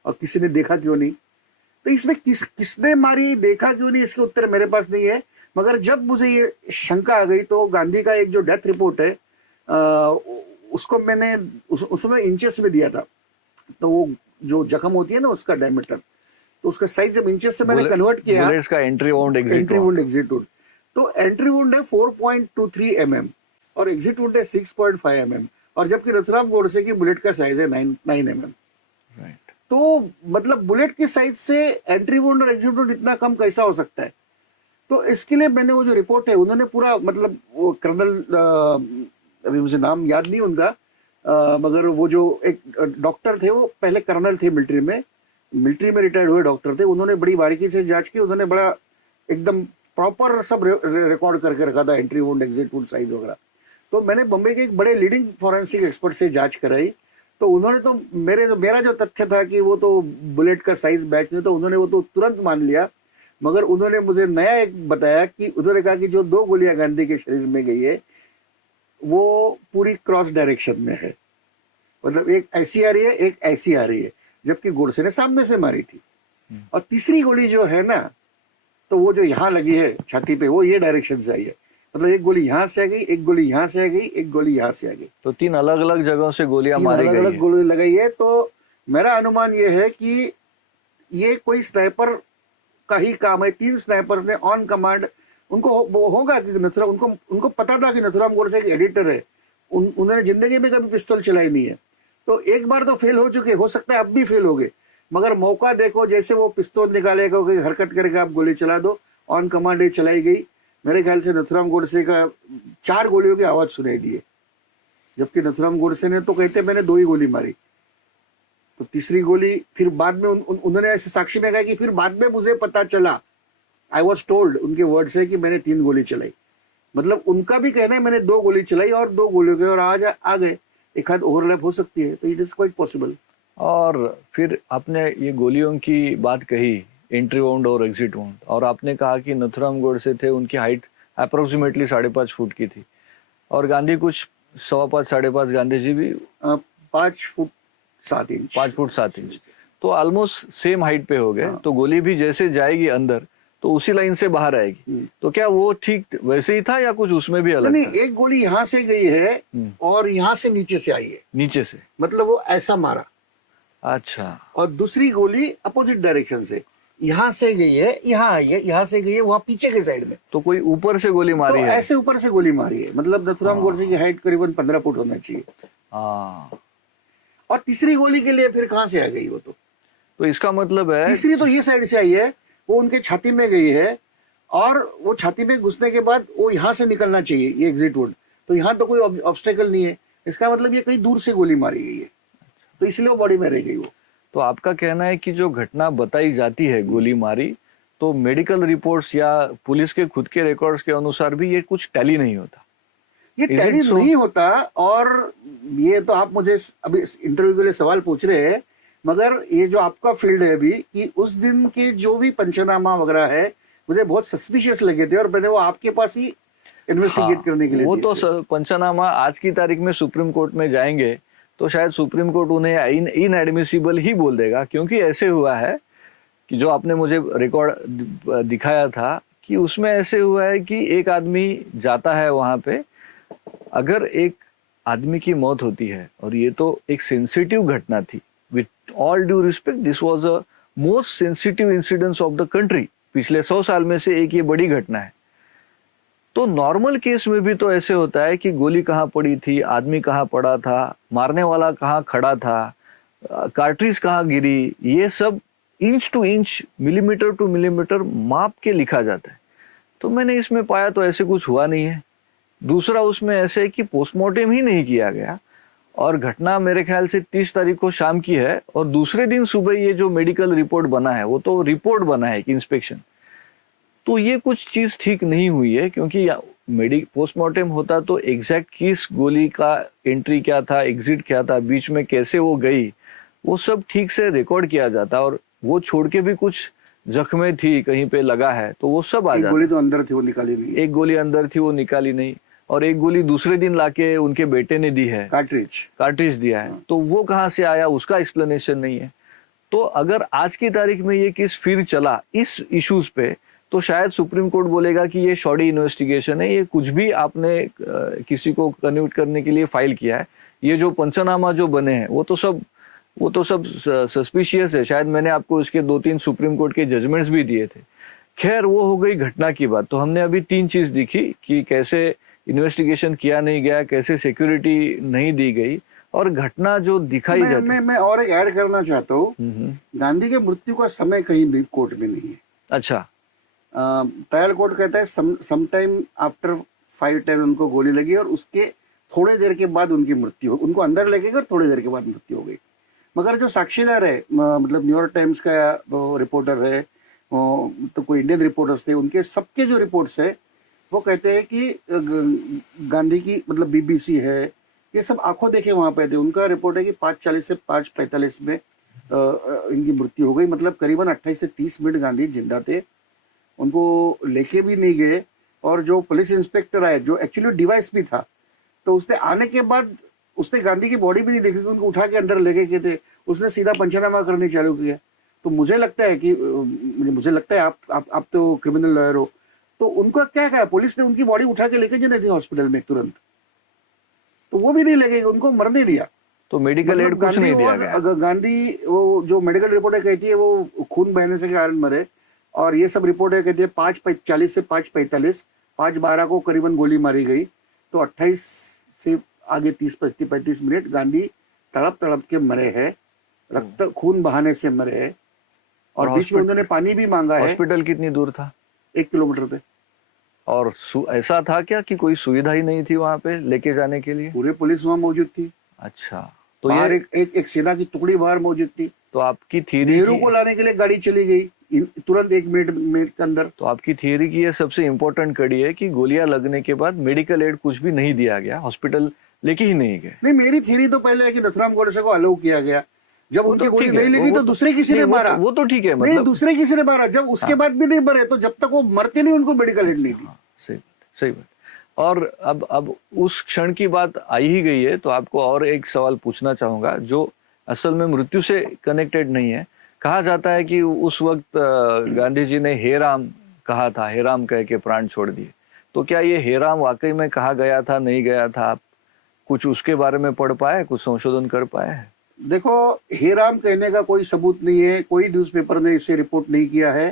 और किसी ने देखा क्यों नहीं? तो इसमें किसने मारी देखा क्यों नहीं, इसके उत्तर मेरे पास नहीं है। मगर जब मुझे ये शंका आ गई तो गांधी का एक जो डेथ रिपोर्ट है उसको मैंने उसमें इंचेस में दिया था। तो वो जो जख्म होती है ना उसका डायमीटर, तो उसका साइज जब इंचेस से मैंने कन्वर्ट किया, बुलेट्स का entry wound entry wound exit wound, तो एंट्री वुंड है 4.23 mm और एग्जिट वुंड है 6.5 mm, और जबकि नथुराम गोडसे की बुलेट का साइज है 9 mm। राइट। तो मतलब बुलेट की साइज से एंट्री वुंड और एग्जिट वुंड इतना कम कैसा हो सकता है। तो इसके लिए मैंने वो जो रिपोर्ट है उन्होंने पूरा मतलब वो कर्नल अभी मुझे नाम याद नहीं उनका, मगर वो जो एक डॉक्टर थे वो पहले कर्नल थे मिलिट्री में रिटायर्ड हुए डॉक्टर थे, उन्होंने बड़ी बारीकी से जांच की, उन्होंने बड़ा एकदम प्रॉपर सब रिकॉर्ड करके रखा था entry wound exit wound size वगैरह। तो मैंने बम्बई के एक बड़े लीडिंग फॉरेंसिक एक्सपर्ट से जांच कराई, तो उन्होंने तो मेरा जो तथ्य था कि वो तो बुलेट का साइज मैच नहीं, तो उन्होंने वो तो तुरंत मान लिया। मगर उन्होंने मुझे नया एक बताया कि उन्होंने कहा कि जो 2 गोलियां गांधी के शरीर में गई है वो पूरी क्रॉस डायरेक्शन में है, मतलब एक ऐसी आ रही है एक ऐसी आ रही है, जबकि गोडसे ने सामने से मारी थी। और तीसरी गोली जो है ना, तो वो जो यहाँ लगी है छाती पे, वो ये डायरेक्शन से आई है, मतलब एक गोली यहाँ से आ गई, एक गोली यहाँ से आ गई, एक गोली यहाँ से आ गई। तो 3 अलग अलग जगहों से गोलियां मारी गई, अलग गोली लगाई है। तो मेरा अनुमान ये है कि ये कोई स्नाइपर का ही काम है। 3 स्नाइपर्स ने ऑन कमांड, उनको वो होगा कि नथुराम, उनको पता था कि नथुराम गोडसे एक एडिटर है, उन्होंने जिंदगी में कभी पिस्तौल चलाई नहीं है, तो एक बार तो फेल हो चुके, हो सकता है अब भी फेल हो गए, मगर मौका देखो, जैसे वो पिस्तौल निकालेगा, कोई हरकत करेगा, आप गोली चला दो, ऑन कमांड ये चलाई गई। मेरे ख्याल से नथुराम गोडसे का 4 गोलियों की आवाज सुनाई दी है, जबकि नथुराम गोडसे ने तो कहते मैंने 2 ही गोली मारी। तो तीसरी गोली फिर बाद में उन्होंने ऐसे साक्षी में कहा कि फिर बाद में मुझे पता चला, आई वॉज टोल्ड, उनके वर्ड से, कि मैंने 3 गोली चलाई। मतलब उनका भी कहना है मैंने 2 गोली चलाई और 2 गोलियों के और आज आ गए, एक हाथ ओवरलैप हो सकती है, तो इट इज क्वाइट पॉसिबल। और फिर आपने ये गोलियों की बात कही, एंट्री वुंड और एग्जिट वुंड, और आपने कहा कि नथुराम गोडसे थे, उनकी हाइट अप्रोक्सीमेटली 5.5 फुट की थी, और गांधी कुछ 5.25 5.5, गांधी जी भी 5 फुट 7 इंच, 5 फुट 7 इंच, तो ऑलमोस्ट सेम हाइट पे हो गए। हाँ। तो गोली भी जैसे जाएगी अंदर तो उसी लाइन से बाहर आएगी, तो क्या वो ठीक वैसे ही था या कुछ उसमें भी अलग नहीं, था? एक गोली यहाँ से गई है और यहाँ से नीचे से आई है, नीचे से, मतलब वो ऐसा मारा। अच्छा। और दूसरी गोली अपोजिट डायरेक्शन से यहाँ से गई है, यहाँ आई है, यहाँ से गई है वहां पीछे के साइड में, तो कोई ऊपर से गोली मारी तो है? ऐसे ऊपर से गोली मारी है। मतलब नथुराम गोडसे की हाइट करीबन 15 फुट होना चाहिए। हाँ। और तीसरी गोली के लिए फिर कहां से आ गई वो? तो इसका मतलब है तीसरी तो ये साइड से आई है, वो उनके छाती में गई है, और वो छाती में घुसने के बाद वो यहाँ से निकलना चाहिए, ये एग्जिट वुड, तो यहाँ तो कोई ऑब्स्टेकल नहीं है, इसका मतलब ये कहीं दूर से गोली मारी गई है, तो इसलिए वो बॉडी में रह गई वो। तो आपका कहना है कि जो घटना बताई जाती है गोली मारी, तो मेडिकल रिपोर्ट्स या पुलिस के खुद के रिकॉर्ड्स के अनुसार भी ये कुछ टैली नहीं होता, ये टैली नहीं होता। और ये तो आप मुझे अभी इस इंटरव्यू के लिए सवाल पूछ रहे हैं, मगर ये जो आपका फील्ड है अभी, कि उस दिन के जो भी पंचनामा वगैरह है मुझे बहुत सस्पिशियस लगे थे, और मैंने वो आपके पास ही इन्वेस्टिगेट करने के लिए वो दिए तो पंचनामा आज की तारीख में सुप्रीम कोर्ट में जाएंगे तो शायद सुप्रीम कोर्ट उन्हें इनएडमिसिबल ही बोल देगा, क्योंकि ऐसे हुआ है कि जो आपने मुझे रिकॉर्ड दिखाया था कि उसमें ऐसे हुआ है कि एक आदमी जाता है वहां पे, अगर एक आदमी की मौत होती है, और ये तो एक सेंसिटिव घटना थी, with all due respect this was a most sensitive incidence of the country, पिछले 100 साल में से एक ये बड़ी घटना है। तो नॉर्मल केस में भी तो ऐसे होता है कि गोली कहाँ पड़ी थी, आदमी कहाँ पड़ा था, मारने वाला कहाँ खड़ा था, कार्ट्रिज कहाँ गिरी, ये सब inch to inch, millimetre two millimetre माप के लिखा जाता है। तो मैंने इसमें पाया तो ऐसे कुछ हुआ नहीं है। दूसरा, उसमें ऐसे कि पोस्टमार्टम ही नहीं किया गया, और घटना मेरे ख्याल से 30 तारीख को शाम की है, और दूसरे दिन सुबह ये जो मेडिकल रिपोर्ट बना है वो तो रिपोर्ट बना है कि इंस्पेक्शन, तो ये कुछ चीज ठीक नहीं हुई है, क्योंकि पोस्टमार्टम होता तो एग्जैक्ट किस गोली का एंट्री क्या था, एग्जिट क्या था, बीच में कैसे वो गई, वो सब ठीक से रिकॉर्ड किया जाता, और वो छोड़ के भी कुछ जख्में थी कहीं पे लगा है तो वो सब आ जाता। एक गोली तो अंदर थी वो निकाली नहीं, एक गोली अंदर थी वो निकाली नहीं, और एक गोली दूसरे दिन लाके उनके बेटे ने दी है, कार्ट्रिज दिया है, तो वो कहाँ से आया उसका एक्सप्लेनेशन नहीं है। तो अगर आज की तारीख में ये केस फिर चला इस इश्यूज पे, तो शायद सुप्रीम कोर्ट बोलेगा कि ये शॉडी इन्वेस्टिगेशन है, ये कुछ भी आपने किसी को कन्विक्ट करने के लिए फाइल किया है, ये जो पंचनामा जो बने हैं वो तो सब सस्पिशियस है। शायद मैंने आपको इसके 2-3 सुप्रीम कोर्ट के जजमेंट्स भी दिए थे। खैर, वो हो गई घटना की बात। तो हमने अभी 3 चीज दिखी कि कैसे इन्वेस्टिगेशन किया नहीं गया, कैसे सिक्योरिटी नहीं दी गई, और घटना जो दिखाई जाती है। मैं और एक ऐड करना चाहता हूँ, गांधी के मृत्यु का समय कहीं भी कोर्ट में नहीं है। अच्छा। ट्रायल कोर्ट कहता है समटाइम आफ्टर 5-10 उनको गोली लगी और उसके थोड़े देर के बाद उनकी मृत्यु, उनको अंदर लेके गए, थोड़ी देर के बाद मृत्यु हो गई। मगर जो साक्षीदार है, मतलब न्यूयॉर्क टाइम्स का रिपोर्टर है, तो कोई इंडियन रिपोर्टर्स थे, उनके सबके जो रिपोर्ट्स है वो कहते हैं कि गांधी की, मतलब बीबीसी है, ये सब आंखों देखे वहां पे थे। उनका रिपोर्ट है कि 5:40 से 5:45 में इनकी मृत्यु हो गई। मतलब करीबन 28 से 30 मिनट गांधी जिंदा थे, उनको लेके भी नहीं गए। और जो पुलिस इंस्पेक्टर आए, जो एक्चुअली डिवाइस भी था, तो उसने आने के बाद उसने गांधी की बॉडी भी नहीं देखी, उनको उठा के अंदर ले गए थे, उसने सीधा पंचनामा करने चालू किया। तो मुझे लगता है कि आप तो क्रिमिनल लॉयर हो, तो उनका क्या कहा, पुलिस ने उनकी बॉडी उठा के लेके जाने दी हॉस्पिटल में तुरंत, तो वो भी नहीं ले गए, उनको मरने दिया। तो मेडिकल एड कुछ नहीं दिया गया। गांधी, वो जो मेडिकल रिपोर्ट है कहती है वो खून बहने से कारण मरे, और ये सब रिपोर्ट है कहती है 5:40 से 5:45, 5:12 को करीबन गोली मारी गई। तो 28 से आगे 30-35 मिनट गांधी तड़प तड़प के मरे हैं, रक्त खून बहाने से मरे हैं, और बीच में उन्होंने पानी भी मांगा है। हॉस्पिटल कितनी दूर था? 1 किलोमीटर पे। और ऐसा था क्या कि कोई सुविधा ही नहीं थी वहां पे लेके जाने के लिए? पूरे पुलिस वहां मौजूद थी। अच्छा, तो बाहर ये एक सेना की टुकड़ी बाहर मौजूद थी। तो आपकी थियरी, नेहरू को लाने के लिए गाड़ी चली गई तुरंत 1 मिनट के अंदर। तो आपकी थियरी की ये सबसे इम्पोर्टेंट कड़ी है कि गोलियां लगने के बाद मेडिकल एड कुछ भी नहीं दिया गया, हॉस्पिटल लेके ही नहीं गए। नहीं, मेरी थियरी तो पहले है कि नथुराम गोडसे को अलाउ किया गया, जब उनकी गोली नहीं लगी तो दूसरे किसी ने मारा। वो तो ठीक है, नहीं, दूसरे किसी ने मारा, जब उसके बाद भी नहीं मरे, तो जब तक वो मरते नहीं उनको मेडिकल एड नहीं दी। सही बात। और अब उस क्षण की बात आई ही गई है, तो आपको और एक सवाल पूछना चाहूंगा जो असल में मृत्यु से कनेक्टेड नहीं है। कहा जाता है कि उस वक्त गांधी जी ने हे राम कहा था, हे राम कह के प्राण छोड़ दिए। तो क्या ये हे राम वाकई में कहा गया था, नहीं गया था? आप कुछ उसके बारे में पढ़ पाए, कुछ संशोधन कर पाए हैं? देखो, हे राम कहने का कोई सबूत नहीं है, कोई न्यूज़पेपर ने इसे रिपोर्ट नहीं किया है।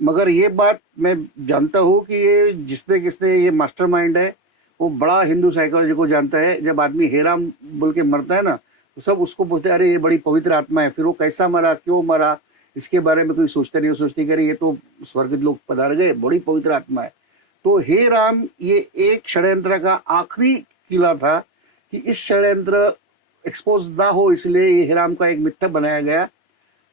मगर ये बात मैं जानता हूँ कि ये किसने ये मास्टरमाइंड है, वो बड़ा हिंदू साइकोलॉजी को जानता है। जब आदमी हे राम बोल के मरता है ना, तो सब उसको बोलते हैं अरे ये बड़ी पवित्र आत्मा है। फिर वो कैसा मरा, क्यों मरा, इसके बारे में कोई सोचता नहीं। सोचते कि अरे ये तो स्वर्गीय लोग पधार गए, बड़ी पवित्र आत्मा है। तो हे राम ये एक षड्यंत्र का आखिरी किला था कि इस षड्यंत्र एक्सपोज ना हो, इसलिए ये हे राम का एक मिथ्या बनाया गया।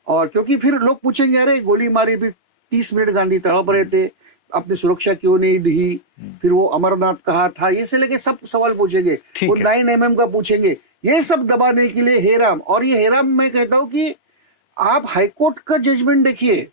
और क्योंकि फिर लोग पूछेंगे अरे गोली मारी भी 30 मिनट गांधी तड़प रहे थे, अपनी सुरक्षा क्यों नहीं दी, फिर वो अमरनाथ कहा था, ये से लेके सब सवाल पूछेंगे, वो 9mm का पूछेंगे, ये सब दबाने के लिए हे राम। और ये हे राम, मैं कहता हूं कि आप हाईकोर्ट का जजमेंट देखिए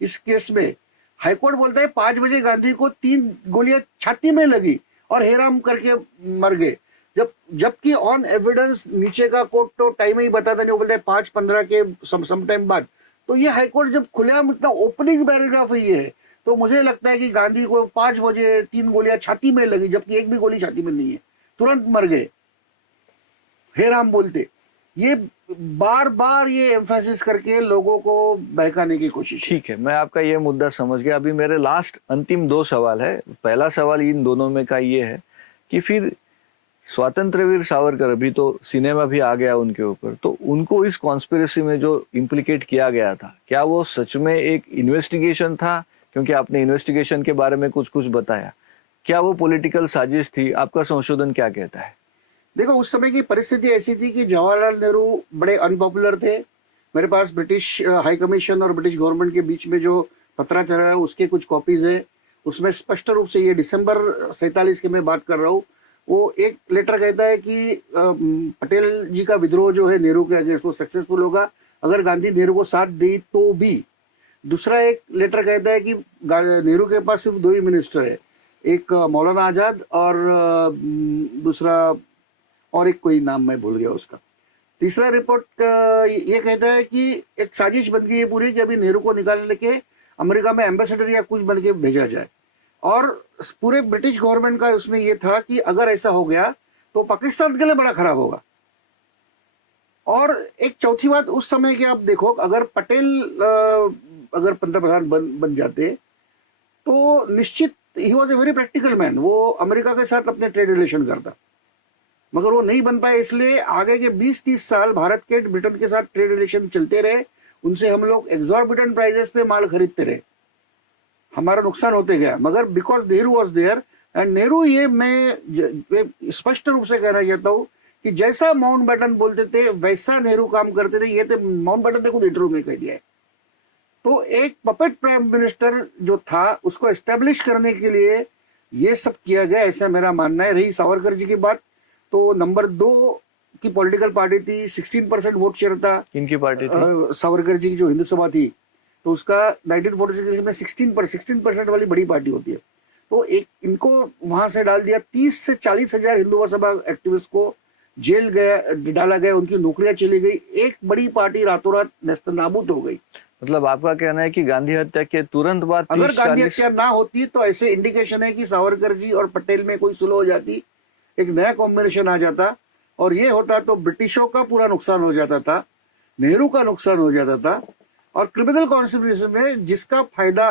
इस केस में। हाईकोर्ट बोलता है 5 बजे गांधी को 3 गोलियां छाती में लगी और हे राम करके मर गए, जबकि ऑन एविडेंस नीचे का कोर्ट तो टाइम ही बताता नहीं, वो बोलता है 5:15 के सम टाइम बाद। तो ये हाईकोर्ट जब खुलेआम इतना ओपनिंग पैराग्राफ है ये, तो मुझे लगता है कि गांधी को 5 बजे 3 गोलियां छाती में लगी, जबकि एक भी गोली छाती में नहीं है, तुरंत मर गए हे राम बोलते। ये बार बार ये एम्फेसिस करके लोगों को बहकाने की कोशिश। ठीक है, मैं आपका ये मुद्दा समझ गया। अभी मेरे लास्ट अंतिम 2 सवाल है। पहला सवाल इन दोनों में का ये है कि फिर स्वातंत्रवीर सावरकर, अभी तो सिनेमा भी आ गया उनके ऊपर, तो उनको इस कॉन्स्पिरेसी में जो इम्प्लीकेट किया गया था, क्या वो सच में एक इन्वेस्टिगेशन था? क्योंकि आपने इन्वेस्टिगेशन के बारे में कुछ बताया, क्या वो पॉलिटिकल साजिश थी? आपका संशोधन क्या कहता है? देखो, उस समय की परिस्थिति ऐसी थी कि जवाहरलाल नेहरू बड़े अनपॉपुलर थे। मेरे पास ब्रिटिश हाई कमीशन और ब्रिटिश गवर्नमेंट के बीच में जो पत्राचार है उसके कुछ कॉपीज है। उसमें स्पष्ट रूप से, ये दिसंबर 47 की मैं बात कर रहा हूँ, वो एक लेटर कहता है कि पटेल जी का विद्रोह जो है नेहरू के अगेंस्ट वो सक्सेसफुल होगा अगर गांधी नेहरू को साथ दी तो भी। दूसरा एक लेटर कहता है कि नेहरू के पास सिर्फ 2 ही मिनिस्टर है, एक मौलाना आजाद और दूसरा और एक कोई नाम मैं भूल गया उसका। तीसरा रिपोर्ट ये कहता है कि एक साजिश बन गई है पूरी कि अभी नेहरू को निकालने के अमेरिका में एम्बेसडर या कुछ बन के भेजा जाए। और पूरे ब्रिटिश गवर्नमेंट का उसमें ये था कि अगर ऐसा हो गया तो पाकिस्तान के लिए बड़ा खराब होगा। और एक चौथी बात उस समय की आप देखो, अगर पटेल अगर पंतप्रधान बन जाते तो निश्चित he was a very practical man, वो अमेरिका के साथ अपने ट्रेड रिलेशन करता, मगर वो नहीं बन पाए। इसलिए आगे के 20-30 साल भारत के ब्रिटेन के साथ ट्रेड रिलेशन चलते रहे, उनसे हम लोग एग्जॉर्बिटेंट प्राइजेस पे माल खरीदते रहे, हमारा नुकसान होते गया। मगर because Nehru was there and Nehru, ये मैं स्पष्ट रूप से कहना चाहता हूँ कि जैसा माउंटबेटन बोलते थे वैसा नेहरू काम करते थे। ये तो माउंटबेटन ने खुद इंटरव्यू में कह दिया है। तो एक पपेट प्राइम मिनिस्टर जो था उसको एस्टेब्लिश करने के लिए ये सब किया गया, ऐसा मेरा मानना है। रही सावरकर जी की बात, तो नंबर 2 की पॉलिटिकल पार्टी थी, 16% वोट शेयर था। किनकी पार्टी थी? सावरकर जी की जो हिंदू सभा थी, तो उसका 1946 में 16% वाली बड़ी पार्टी होती है। तो एक इनको वहां से डाल दिया। 30 से 40 हजार हिंदू सभा एक्टिविस्ट को जेल डाला गया, उनकी नौकरियां चली गई। एक बड़ी पार्टी रातों रात नेस्तनाबूद हो गई। मतलब आपका कहना है कि गांधी हत्या के तुरंत बाद अगर गांधी हत्या ना होती तो ऐसे इंडिकेशन है कि सावरकर जी और पटेल में कोई सुलह हो जाती, एक नया कॉम्बिनेशन आ जाता, और ये होता तो ब्रिटिशों का पूरा नुकसान हो जाता था, नेहरू का नुकसान हो जाता था, और क्रिमिनल कॉन्स्पिरेसी में जिसका फायदा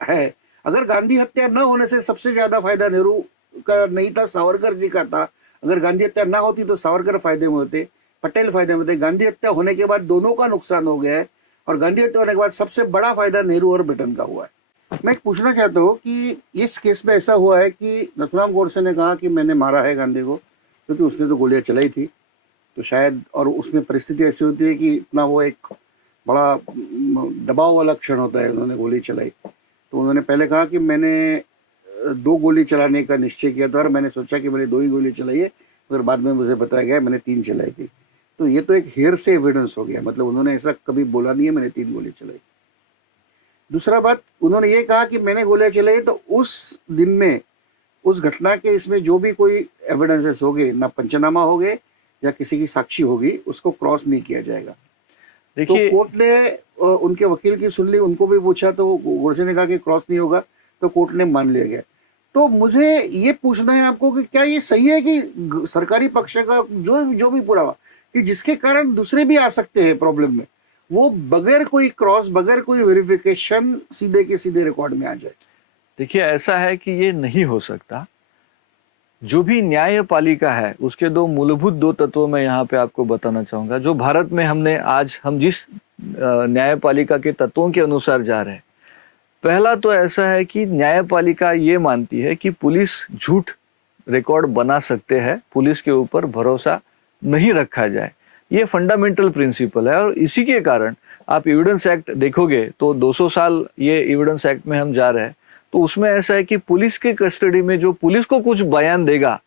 है, अगर गांधी हत्या न होने से सबसे ज्यादा फायदा नेहरू का नहीं था, सावरकर जी का था। अगर गांधी हत्या ना होती तो सावरकर फायदे में होते, पटेल फायदे में होते। गांधी हत्या होने के बाद दोनों का नुकसान हो गया है, और गांधी हत्या होने के बाद सबसे बड़ा फायदा नेहरू और ब्रिटेन का हुआ है। मैं पूछना चाहता हूँ कि इस केस में ऐसा हुआ है कि नथुराम गोडसे ने कहा कि मैंने मारा है गांधी को, क्योंकि उसने तो गोलियां चलाई थी, तो शायद, और उसमें परिस्थिति ऐसी होती है कि इतना वो एक बड़ा दबाव वाला क्षण होता है, उन्होंने गोली चलाई। तो उन्होंने पहले कहा कि मैंने 2 गोली चलाने का निश्चय किया था, और मैंने सोचा कि मैंने 2 ही गोली चलाई है, मगर बाद में मुझे बताया गया मैंने 3 चलाई थी। तो ये तो एक हेयर से एविडेंस हो गया, मतलब उन्होंने ऐसा कभी बोला नहीं है मैंने 3 गोली चलाई। दूसरा बात, उन्होंने ये कहा कि मैंने गोलियां चलाई, तो उस दिन में उस घटना के इसमें जो भी कोई एविडेंसेस हो गए, ना पंचनामा हो गए या किसी की साक्षी होगी, उसको क्रॉस नहीं किया जाएगा। तो कोर्ट ने उनके वकील की सुन ली, उनको भी पूछा, तो गोडसे ने कहा कि क्रॉस नहीं होगा, तो कोर्ट ने मान लिया गया। तो मुझे ये पूछना है आपको कि क्या ये सही है कि सरकारी पक्ष का जो भी पुरावा कि जिसके कारण दूसरे भी आ सकते हैं प्रॉब्लम में, वो बगैर कोई क्रॉस, बगैर कोई वेरिफिकेशन सीधे के सीधे रिकॉर्ड में आ जाए? देखिए, ऐसा है कि ये नहीं हो सकता। जो भी न्यायपालिका है उसके 2 मूलभूत 2 तत्वों में यहाँ पे आपको बताना चाहूंगा। जो भारत में हम जिस न्यायपालिका के तत्वों के अनुसार जा रहे हैं, पहला तो ऐसा है कि न्यायपालिका ये मानती है कि पुलिस झूठ रिकॉर्ड बना सकते हैं, पुलिस के ऊपर भरोसा नहीं रखा जाए। ये फंडामेंटल प्रिंसिपल है, और इसी के कारण आप एविडेंस एक्ट देखोगे तो 200 साल ये एविडेंस एक्ट में हम जा रहे हैं, तो उसमें ऐसा है कि पुलिस के कस्टडी में जो पुलिस को कुछ बयान देगा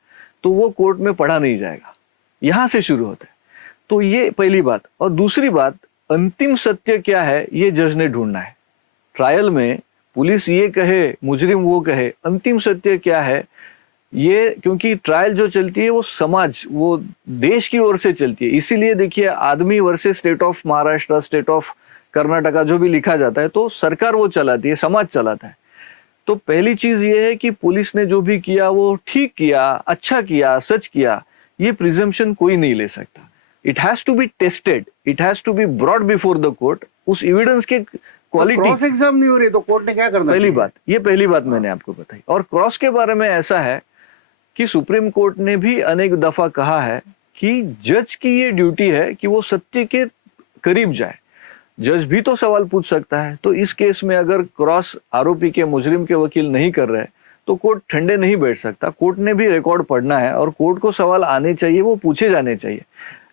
तो वो कोर्ट में पढ़ा नहीं जाएगा। यहां से शुरू होता है। तो ये पहली बात। और दूसरी बात, अंतिम सत्य क्या है ये जज ने ढूंढना है। ट्रायल में पुलिस ये कहे, मुजरिम वो कहे, अंतिम सत्य क्या है ये, क्योंकि ट्रायल जो चलती है वो समाज, वो देश की ओर से चलती है। इसीलिए देखिए, आदमी versus state of Maharashtra, state of Karnataka जो भी लिखा जाता है, तो सरकार वो चलाती है, समाज चलाता है। तो पहली चीज ये है कि पुलिस ने जो भी किया वो ठीक किया, अच्छा किया, सच किया, ये प्रिजम्पशन कोई नहीं ले सकता। It has to be tested, it has to be brought before the court. उस एविडेंस के क्वालिटी, क्रॉस एग्जाम नहीं हो रही तो कोर्ट ने क्या करना? पहली बात, ये पहली बात मैंने आपको बताई। और क्रॉस के बारे में ऐसा है कि सुप्रीम कोर्ट ने भी अनेक दफा कहा है कि जज की ये ड्यूटी है कि वो सत्य के करीब जाए। जज भी तो सवाल पूछ सकता है। तो इस केस में अगर क्रॉस आरोपी के, मुजरिम के वकील नहीं कर रहे तो कोर्ट ठंडे नहीं बैठ सकता। कोर्ट ने भी रिकॉर्ड पढ़ना है, और कोर्ट को सवाल आने चाहिए, वो पूछे जाने चाहिए।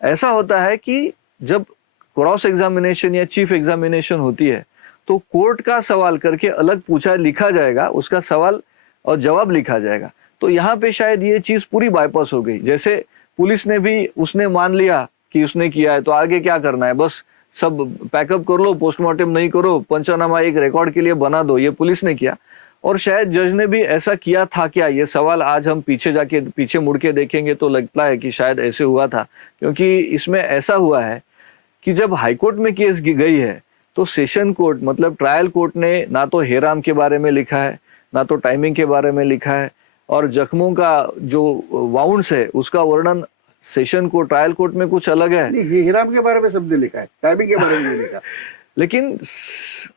ऐसा होता है कि जब क्रॉस एग्जामिनेशन या चीफ एग्जामिनेशन होती है तो कोर्ट का सवाल करके अलग पूछा, लिखा जाएगा, उसका सवाल और जवाब लिखा जाएगा। तो यहाँ पे शायद ये चीज पूरी बाईपास हो गई। जैसे पुलिस ने भी, उसने मान लिया कि उसने किया है, तो आगे क्या करना है, बस सब पैकअप कर लो, पोस्टमार्टम नहीं करो, पंचनामा एक रिकॉर्ड के लिए बना दो, ये पुलिस ने किया। और शायद जज ने भी ऐसा किया था क्या, ये सवाल आज हम पीछे मुड़ के देखेंगे तो लगता है कि शायद ऐसे हुआ था, क्योंकि इसमें ऐसा हुआ है कि जब हाईकोर्ट में केस गई है तो सेशन कोर्ट मतलब ट्रायल कोर्ट ने ना तो हेराम के बारे में लिखा है, ना तो टाइमिंग के बारे में लिखा है, और जख्मों का जो वाउंड्स है उसका वर्णन सेशन कोर्ट ट्रायल कोर्ट में कुछ अलग है। नहीं, हिराम के बारे में सबने लिखा है, टाइमिंग के बारे में नहीं लिखा। लेकिन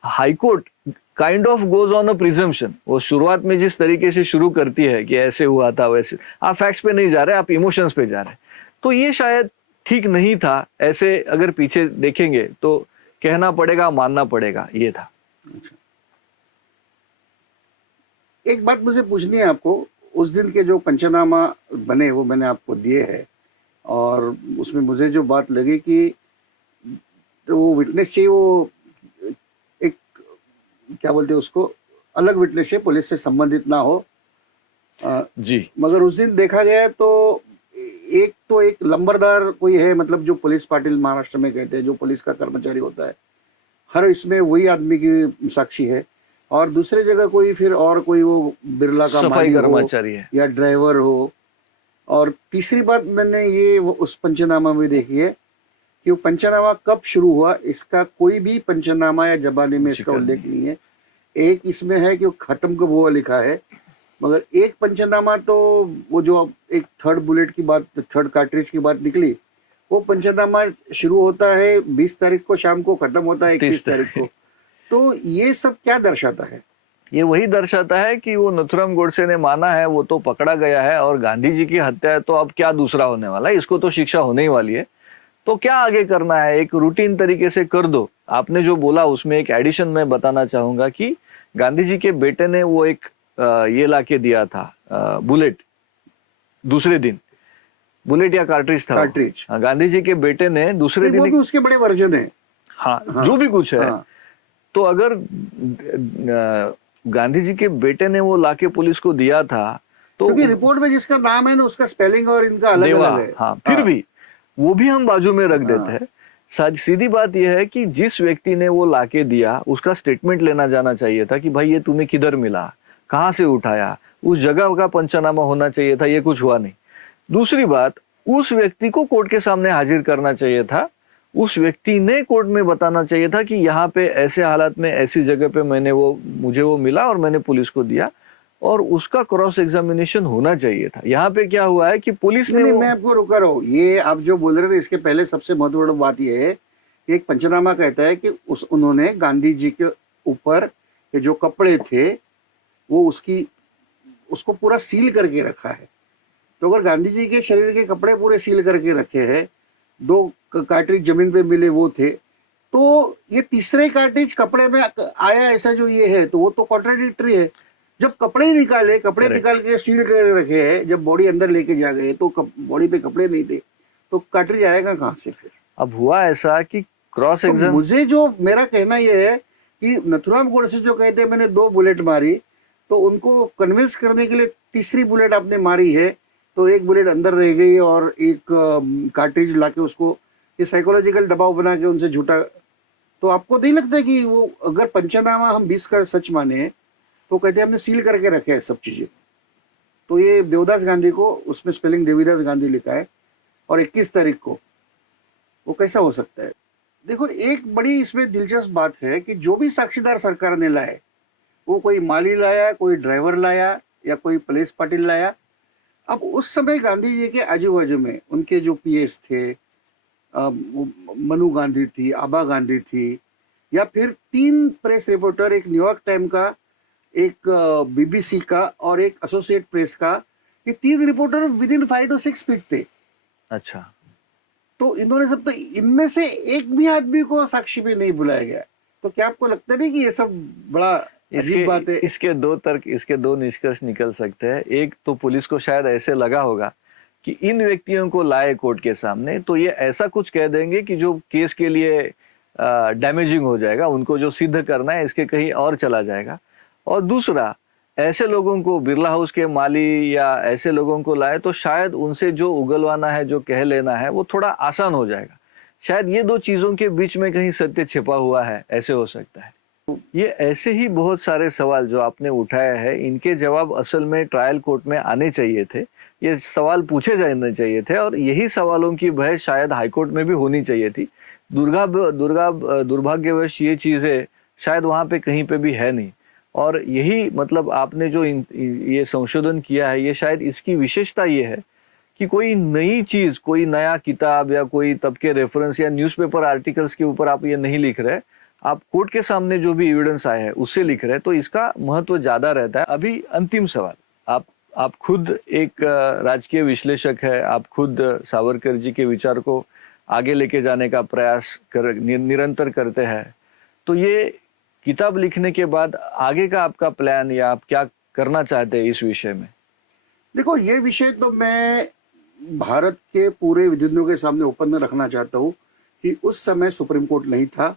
high court kind of goes on a presumption, वो शुरुआत में जिस तरीके से शुरू करती है कि ऐसे हुआ था वैसे, आप फैक्ट्स पे नहीं जा रहे, आप इमोशंस पे जा रहे हैं, तो ये शायद ठीक नहीं था। ऐसे अगर पीछे देखेंगे तो कहना पड़ेगा, मानना पड़ेगा, ये था। एक बात मुझे पूछनी है आपको, उस दिन के जो पंचनामा बने वो मैंने आपको दिए हैं, और उसमें मुझे जो बात लगी कि तो वो विटनेस चाहिए, वो एक क्या बोलते हैं उसको, अलग विटनेस है, पुलिस से संबंधित ना हो। जी। मगर उस दिन देखा गया तो एक लंबरदार कोई है, मतलब जो पुलिस पाटिल महाराष्ट्र में कहते हैं, जो पुलिस का कर्मचारी होता है, हर इसमें वही आदमी की साक्षी है, और दूसरे जगह कोई फिर और कोई वो बिरला का सफाई माली कर्मचारी हो है या ड्राइवर हो। और तीसरी बात मैंने ये उस पंचनामा में देखी है कि वो पंचनामा कब शुरू हुआ, इसका कोई भी पंचनामा या जबानी में इसका उल्लेख नहीं है। एक इसमें है कि वो खत्म कब हुआ लिखा है, मगर एक पंचनामा तो वो जो एक थर्ड बुलेट की बात, थर्ड कार्ट्रिज की बात निकली, वो पंचनामा शुरू होता है 20 तारीख को शाम को, खत्म होता है 21 तारीख को। तो ये सब क्या दर्शाता है? ये वही दर्शाता है कि वो नथुराम गोडसे ने माना है, वो तो पकड़ा गया है, और गांधी जी की हत्या है तो अब क्या दूसरा होने वाला है, इसको तो शिक्षा होने ही वाली है, तो क्या आगे करना है, एक रूटीन तरीके से कर दो। आपने जो बोला उसमें एक एडिशन मैं बताना चाहूंगा कि गांधी जी के बेटे ने वो एक ये लाके दिया था बुलेट, दूसरे दिन बुलेट या कार्ट्रिज था, कार्ट्रिज। गांधी जी के बेटे ने दूसरे दिन, वो भी उसके बड़े वर्जन है। हाँ, जो भी कुछ है। हाँ। तो अगर गांधी जी के बेटे ने वो लाके पुलिस को दिया था तो, क्योंकि रिपोर्ट में जिसका नाम है ना उसका स्पेलिंग और इनका अलग अलग है। हाँ, फिर भी वो भी हम बाजू में रख देते हैं। सीधी बात यह है कि जिस व्यक्ति ने वो लाके दिया उसका स्टेटमेंट लेना जाना चाहिए था कि भाई ये तुम्हें किधर मिला, कहाँ से उठाया, उस जगह का पंचनामा होना चाहिए था, ये कुछ हुआ नहीं। दूसरी बात, उस व्यक्ति को कोर्ट के सामने हाजिर करना चाहिए था, उस व्यक्ति ने कोर्ट में बताना चाहिए था कि यहाँ पे ऐसे हालात में ऐसी जगह पे मुझे वो मिला और मैंने पुलिस को दिया, और उसका क्रॉस एग्जामिनेशन होना चाहिए था। यहाँ पे क्या हुआ है कि पुलिस ने मैं आपको रुका रहा हूँ, ये आप जो बोल रहे हैं इसके पहले सबसे महत्वपूर्ण बात यह है कि एक पंचनामा कहता है कि उन्होंने गांधी जी के ऊपर के जो कपड़े थे वो उसको पूरा सील करके रखा है। तो अगर गांधी जी के शरीर के कपड़े पूरे सील करके रखे हैं, 2 कार्ट्रिज जमीन पे मिले वो थे, तो ये तीसरे कार्ट्रिज कपड़े में आया ऐसा जो ये है, तो वो तो कॉन्ट्राडिक्टरी है। जब कपड़े निकाल के सील कर रखे हैं, जब बॉडी अंदर लेके जा गए तो बॉडी पे कपड़े नहीं थे, तो कार्ट्रिज आएगा कहाँ से फिर? अब हुआ ऐसा कि क्रॉस एग्जाम, मुझे जो मेरा कहना ये है कि नथुराम गोडसे जो कहते हैं मैंने 2 बुलेट मारी, तो उनको कन्विंस करने के लिए तीसरी बुलेट आपने मारी है, तो एक बुलेट अंदर रह गई और एक कार्ट्रिज लाके उसको ये साइकोलॉजिकल दबाव बना के उनसे झूठा। तो आपको नहीं लगता कि वो अगर पंचनामा हम 20 का सच माने तो कहते हैं हमने सील करके रखे हैं सब चीजें, तो ये देवदास गांधी को उसमें स्पेलिंग देवीदास गांधी लिखा है और 21 तारीख को, वो कैसा हो सकता है? देखो, एक बड़ी इसमें दिलचस्प बात है कि जो भी साक्षीदार सरकार ने लाए, वो कोई माली लाया, कोई ड्राइवर लाया या कोई पुलिस पाटिल लाया। अब उस समय गांधी जी के आजू बाजू में उनके जो पीएस थे, मनु गांधी थी, आबा गांधी थी, या फिर 3 प्रेस रिपोर्टर, एक न्यूयॉर्क टाइम का, एक बीबीसी का और एक एसोसिएट प्रेस का, ये 3 reporter with in 5 to 6 feet थे। अच्छा, तो इन्होंने सब, तो इनमें से एक भी आदमी को साक्षी भी नहीं बुलाया गया। तो क्या आपको लगता नहीं कि ये सब बड़ा अजीब बात है? इसके 2 तर्क, इसके 2 निष्कर्ष निकल सकते हैं। एक तो पुलिस को शायद ऐसे लगा होगा कि इन व्यक्तियों को लाए कोर्ट के सामने तो ये ऐसा कुछ कह देंगे कि जो केस के लिए डैमेजिंग हो जाएगा, उनको जो सिद्ध करना है इसके कहीं और चला जाएगा। और दूसरा, ऐसे लोगों को, बिरला हाउस के माली या ऐसे लोगों को लाए तो शायद उनसे जो उगलवाना है, जो कह लेना है, वो थोड़ा आसान हो जाएगा। शायद ये 2 चीजों के बीच में कहीं सत्य छिपा हुआ है, ऐसे हो सकता है। ये ऐसे ही बहुत सारे सवाल जो आपने उठाया है, इनके जवाब असल में ट्रायल कोर्ट में आने चाहिए थे। ये सवाल पूछे जाने चाहिए थे और यही सवालों की बहस शायद हाईकोर्ट में भी होनी चाहिए थी। दुर्भाग्यवश ये चीजें शायद वहां पे कहीं पे भी है नहीं। और यही मतलब आपने जो ये संशोधन किया है, ये शायद इसकी विशेषता ये है कि कोई नई चीज, कोई नया किताब या कोई तब के रेफरेंस या न्यूज़पेपर आर्टिकल्स के ऊपर आप ये नहीं लिख रहे, आप कोर्ट के सामने जो भी एविडेंस आए हैं उससे लिख रहे हैं, तो इसका महत्व ज्यादा रहता है। अभी अंतिम सवाल, आप खुद एक राजकीय विश्लेषक है, आप खुद सावरकर जी के विचार को आगे लेके जाने का प्रयास निरंतर करते हैं, तो ये किताब लिखने के बाद आगे का आपका प्लान या आप क्या करना चाहते हैं इस विषय में? देखो, ये विषय तो मैं भारत के पूरे विद्यार्थियों के सामने ओपन में रखना चाहता हूँ कि उस समय सुप्रीम कोर्ट नहीं था।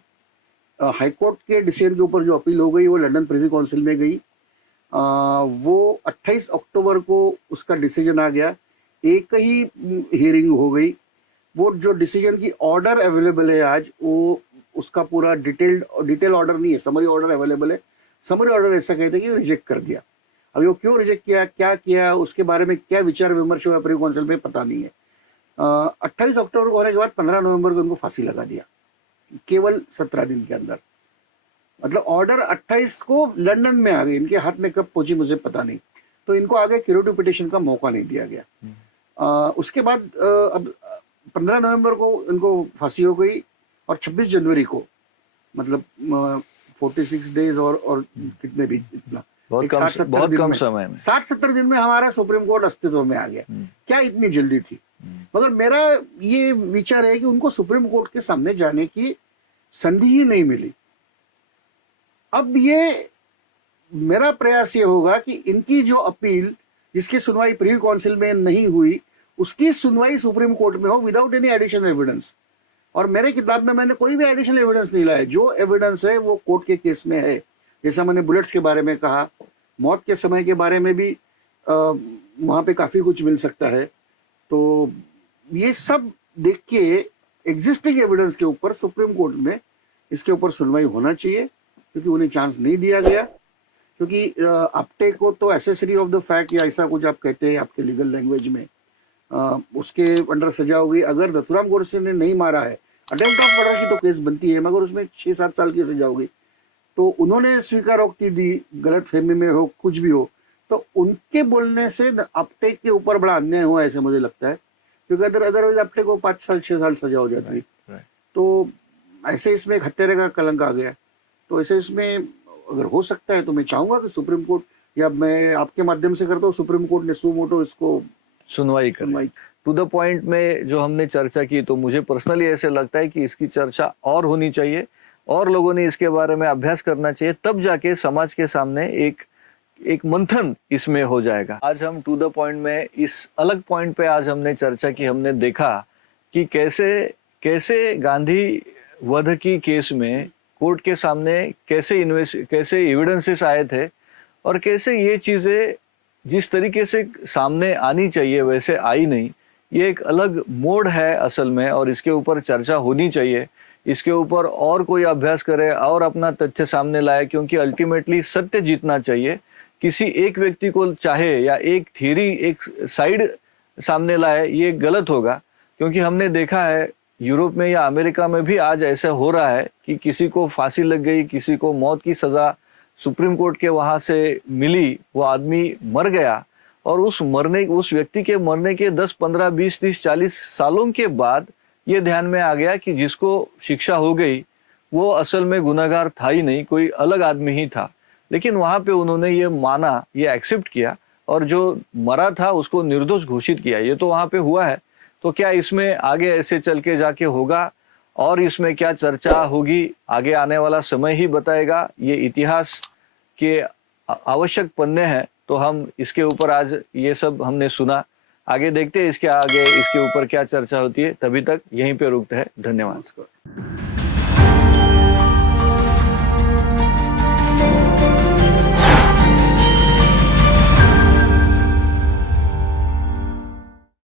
हाई कोर्ट के डिसीजन के ऊपर जो अपील हो गई वो लंदन प्रिवी काउंसिल में गई। वो 28 अक्टूबर को उसका डिसीजन आ गया, एक ही हियरिंग हो गई। वो जो डिसीजन की ऑर्डर अवेलेबल है आज, वो उसका पूरा डिटेल ऑर्डर नहीं है, समरी ऑर्डर अवेलेबल है। समरी ऑर्डर ऐसा कहते हैं कि रिजेक्ट कर दिया। अभी वो क्यों रिजेक्ट किया, क्या किया, उसके बारे में क्या विचार विमर्श हुआ प्रिवी काउंसिल में, पता नहीं है। 28 अक्टूबर को होने के बाद 15 नवंबर को उनको फांसी लगा दिया, केवल 17 दिन के अंदर। मतलब ऑर्डर 28 को लंदन में आ गई, इनके हाथ में कब पहुंची मुझे पता नहीं। तो इनको आगे क्यूरेटिव पिटिशन का मौका नहीं दिया गया। उसके बाद अब 15 नवंबर को इनको फांसी हो गई और 26 जनवरी को, मतलब 46 डेज और कितने भी, इतना बहुत कम समय में 60-70 दिन में हमारा सुप्रीम कोर्ट अस्तित्व में आ गया। क्या इतनी जल्दी थी? मगर मेरा ये विचार है कि उनको सुप्रीम कोर्ट के सामने जाने की संधि ही नहीं मिली। अब ये मेरा प्रयास ये होगा कि इनकी जो अपील, जिसकी सुनवाई प्रीवी काउंसिल में नहीं हुई, उसकी सुनवाई सुप्रीम कोर्ट में हो विदाउट एनी एडिशनल एविडेंस। और मेरे किताब में मैंने कोई भी एडिशनल एविडेंस नहीं लाया, जो एविडेंस है वो कोर्ट के केस में है। जैसा मैंने बुलेट्स के बारे में कहा, मौत के समय के बारे में भी वहाँ पे काफ़ी कुछ मिल सकता है। तो ये सब देख के एग्जिस्टिंग एविडेंस के ऊपर सुप्रीम कोर्ट में इसके ऊपर सुनवाई होना चाहिए, क्योंकि उन्हें चांस नहीं दिया गया। क्योंकि अपटेक को तो एसेसरी ऑफ द फैक्ट या ऐसा कुछ आप कहते हैं आपके लीगल लैंग्वेज में, उसके अंडर सजा होगी। अगर नथुराम गोडसे ने नहीं मारा है, अटेम्प्ट ऑफ मर्डर की तो केस बनती है, मगर उसमें 6-7 साल की सजा होगी। तो उन्होंने स्वीकारोक्ति दी, गलत फहमी में हो, कुछ भी हो, तो उनके बोलने से अपटेक के ऊपर बड़ा अन्याय हुआ ऐसे मुझे लगता है। क्योंकि अदरवाइज अपटेक को 5 साल 6 साल सजा हो जाती है। तो ऐसे इसमें एक हत्यारे का कलंक आ गया। तो ऐसे इसमें अगर हो सकता है तो मैं चाहूंगा कि सुप्रीम कोर्ट, या मैं आपके माध्यम से करता हूँ, सुप्रीम कोर्ट ने सु मोटो इसको सुनवाई टू द पॉइंट में जो हमने चर्चा की, तो मुझे पर्सनली ऐसे लगता है कि इसकी चर्चा और होनी चाहिए और लोगों ने इसके बारे में अभ्यास करना चाहिए, तब जाके समाज के सामने एक मंथन इसमें हो जाएगा। आज हम टू द पॉइंट में इस अलग पॉइंट पे आज हमने चर्चा की, हमने देखा कि कैसे गांधी वध की केस में कोर्ट के सामने कैसे एविडेंसेस आए थे और कैसे ये चीजें जिस तरीके से सामने आनी चाहिए वैसे आई नहीं। ये एक अलग मोड़ है असल में, और इसके ऊपर चर्चा होनी चाहिए। इसके ऊपर और कोई अभ्यास करे और अपना तथ्य सामने लाए, क्योंकि अल्टीमेटली सत्य जीतना चाहिए। किसी एक व्यक्ति को चाहे या एक थ्योरी, एक साइड सामने लाए, ये गलत होगा। क्योंकि हमने देखा है यूरोप में या अमेरिका में भी आज ऐसा हो रहा है कि किसी को फांसी लग गई, किसी को मौत की सजा सुप्रीम कोर्ट के वहां से मिली, वो आदमी मर गया, और उस व्यक्ति के मरने के 10, 15, 20, 30, 40 सालों के बाद ये ध्यान में आ गया कि जिसको शिक्षा हो गई वो असल में गुनहगार था ही नहीं, कोई अलग आदमी ही था। लेकिन वहां पे उन्होंने ये माना, ये एक्सेप्ट किया, और जो मरा था उसको निर्दोष घोषित किया। ये तो वहां पे हुआ है। तो क्या इसमें आगे ऐसे चल के जाके होगा, और इसमें क्या चर्चा होगी, आगे आने वाला समय ही बताएगा। ये इतिहास के आवश्यक पन्ने हैं, तो हम इसके ऊपर आज ये सब हमने सुना। आगे देखते हैं इसके ऊपर क्या चर्चा होती है। तभी तक यहीं पे रुकते हैं। धन्यवाद।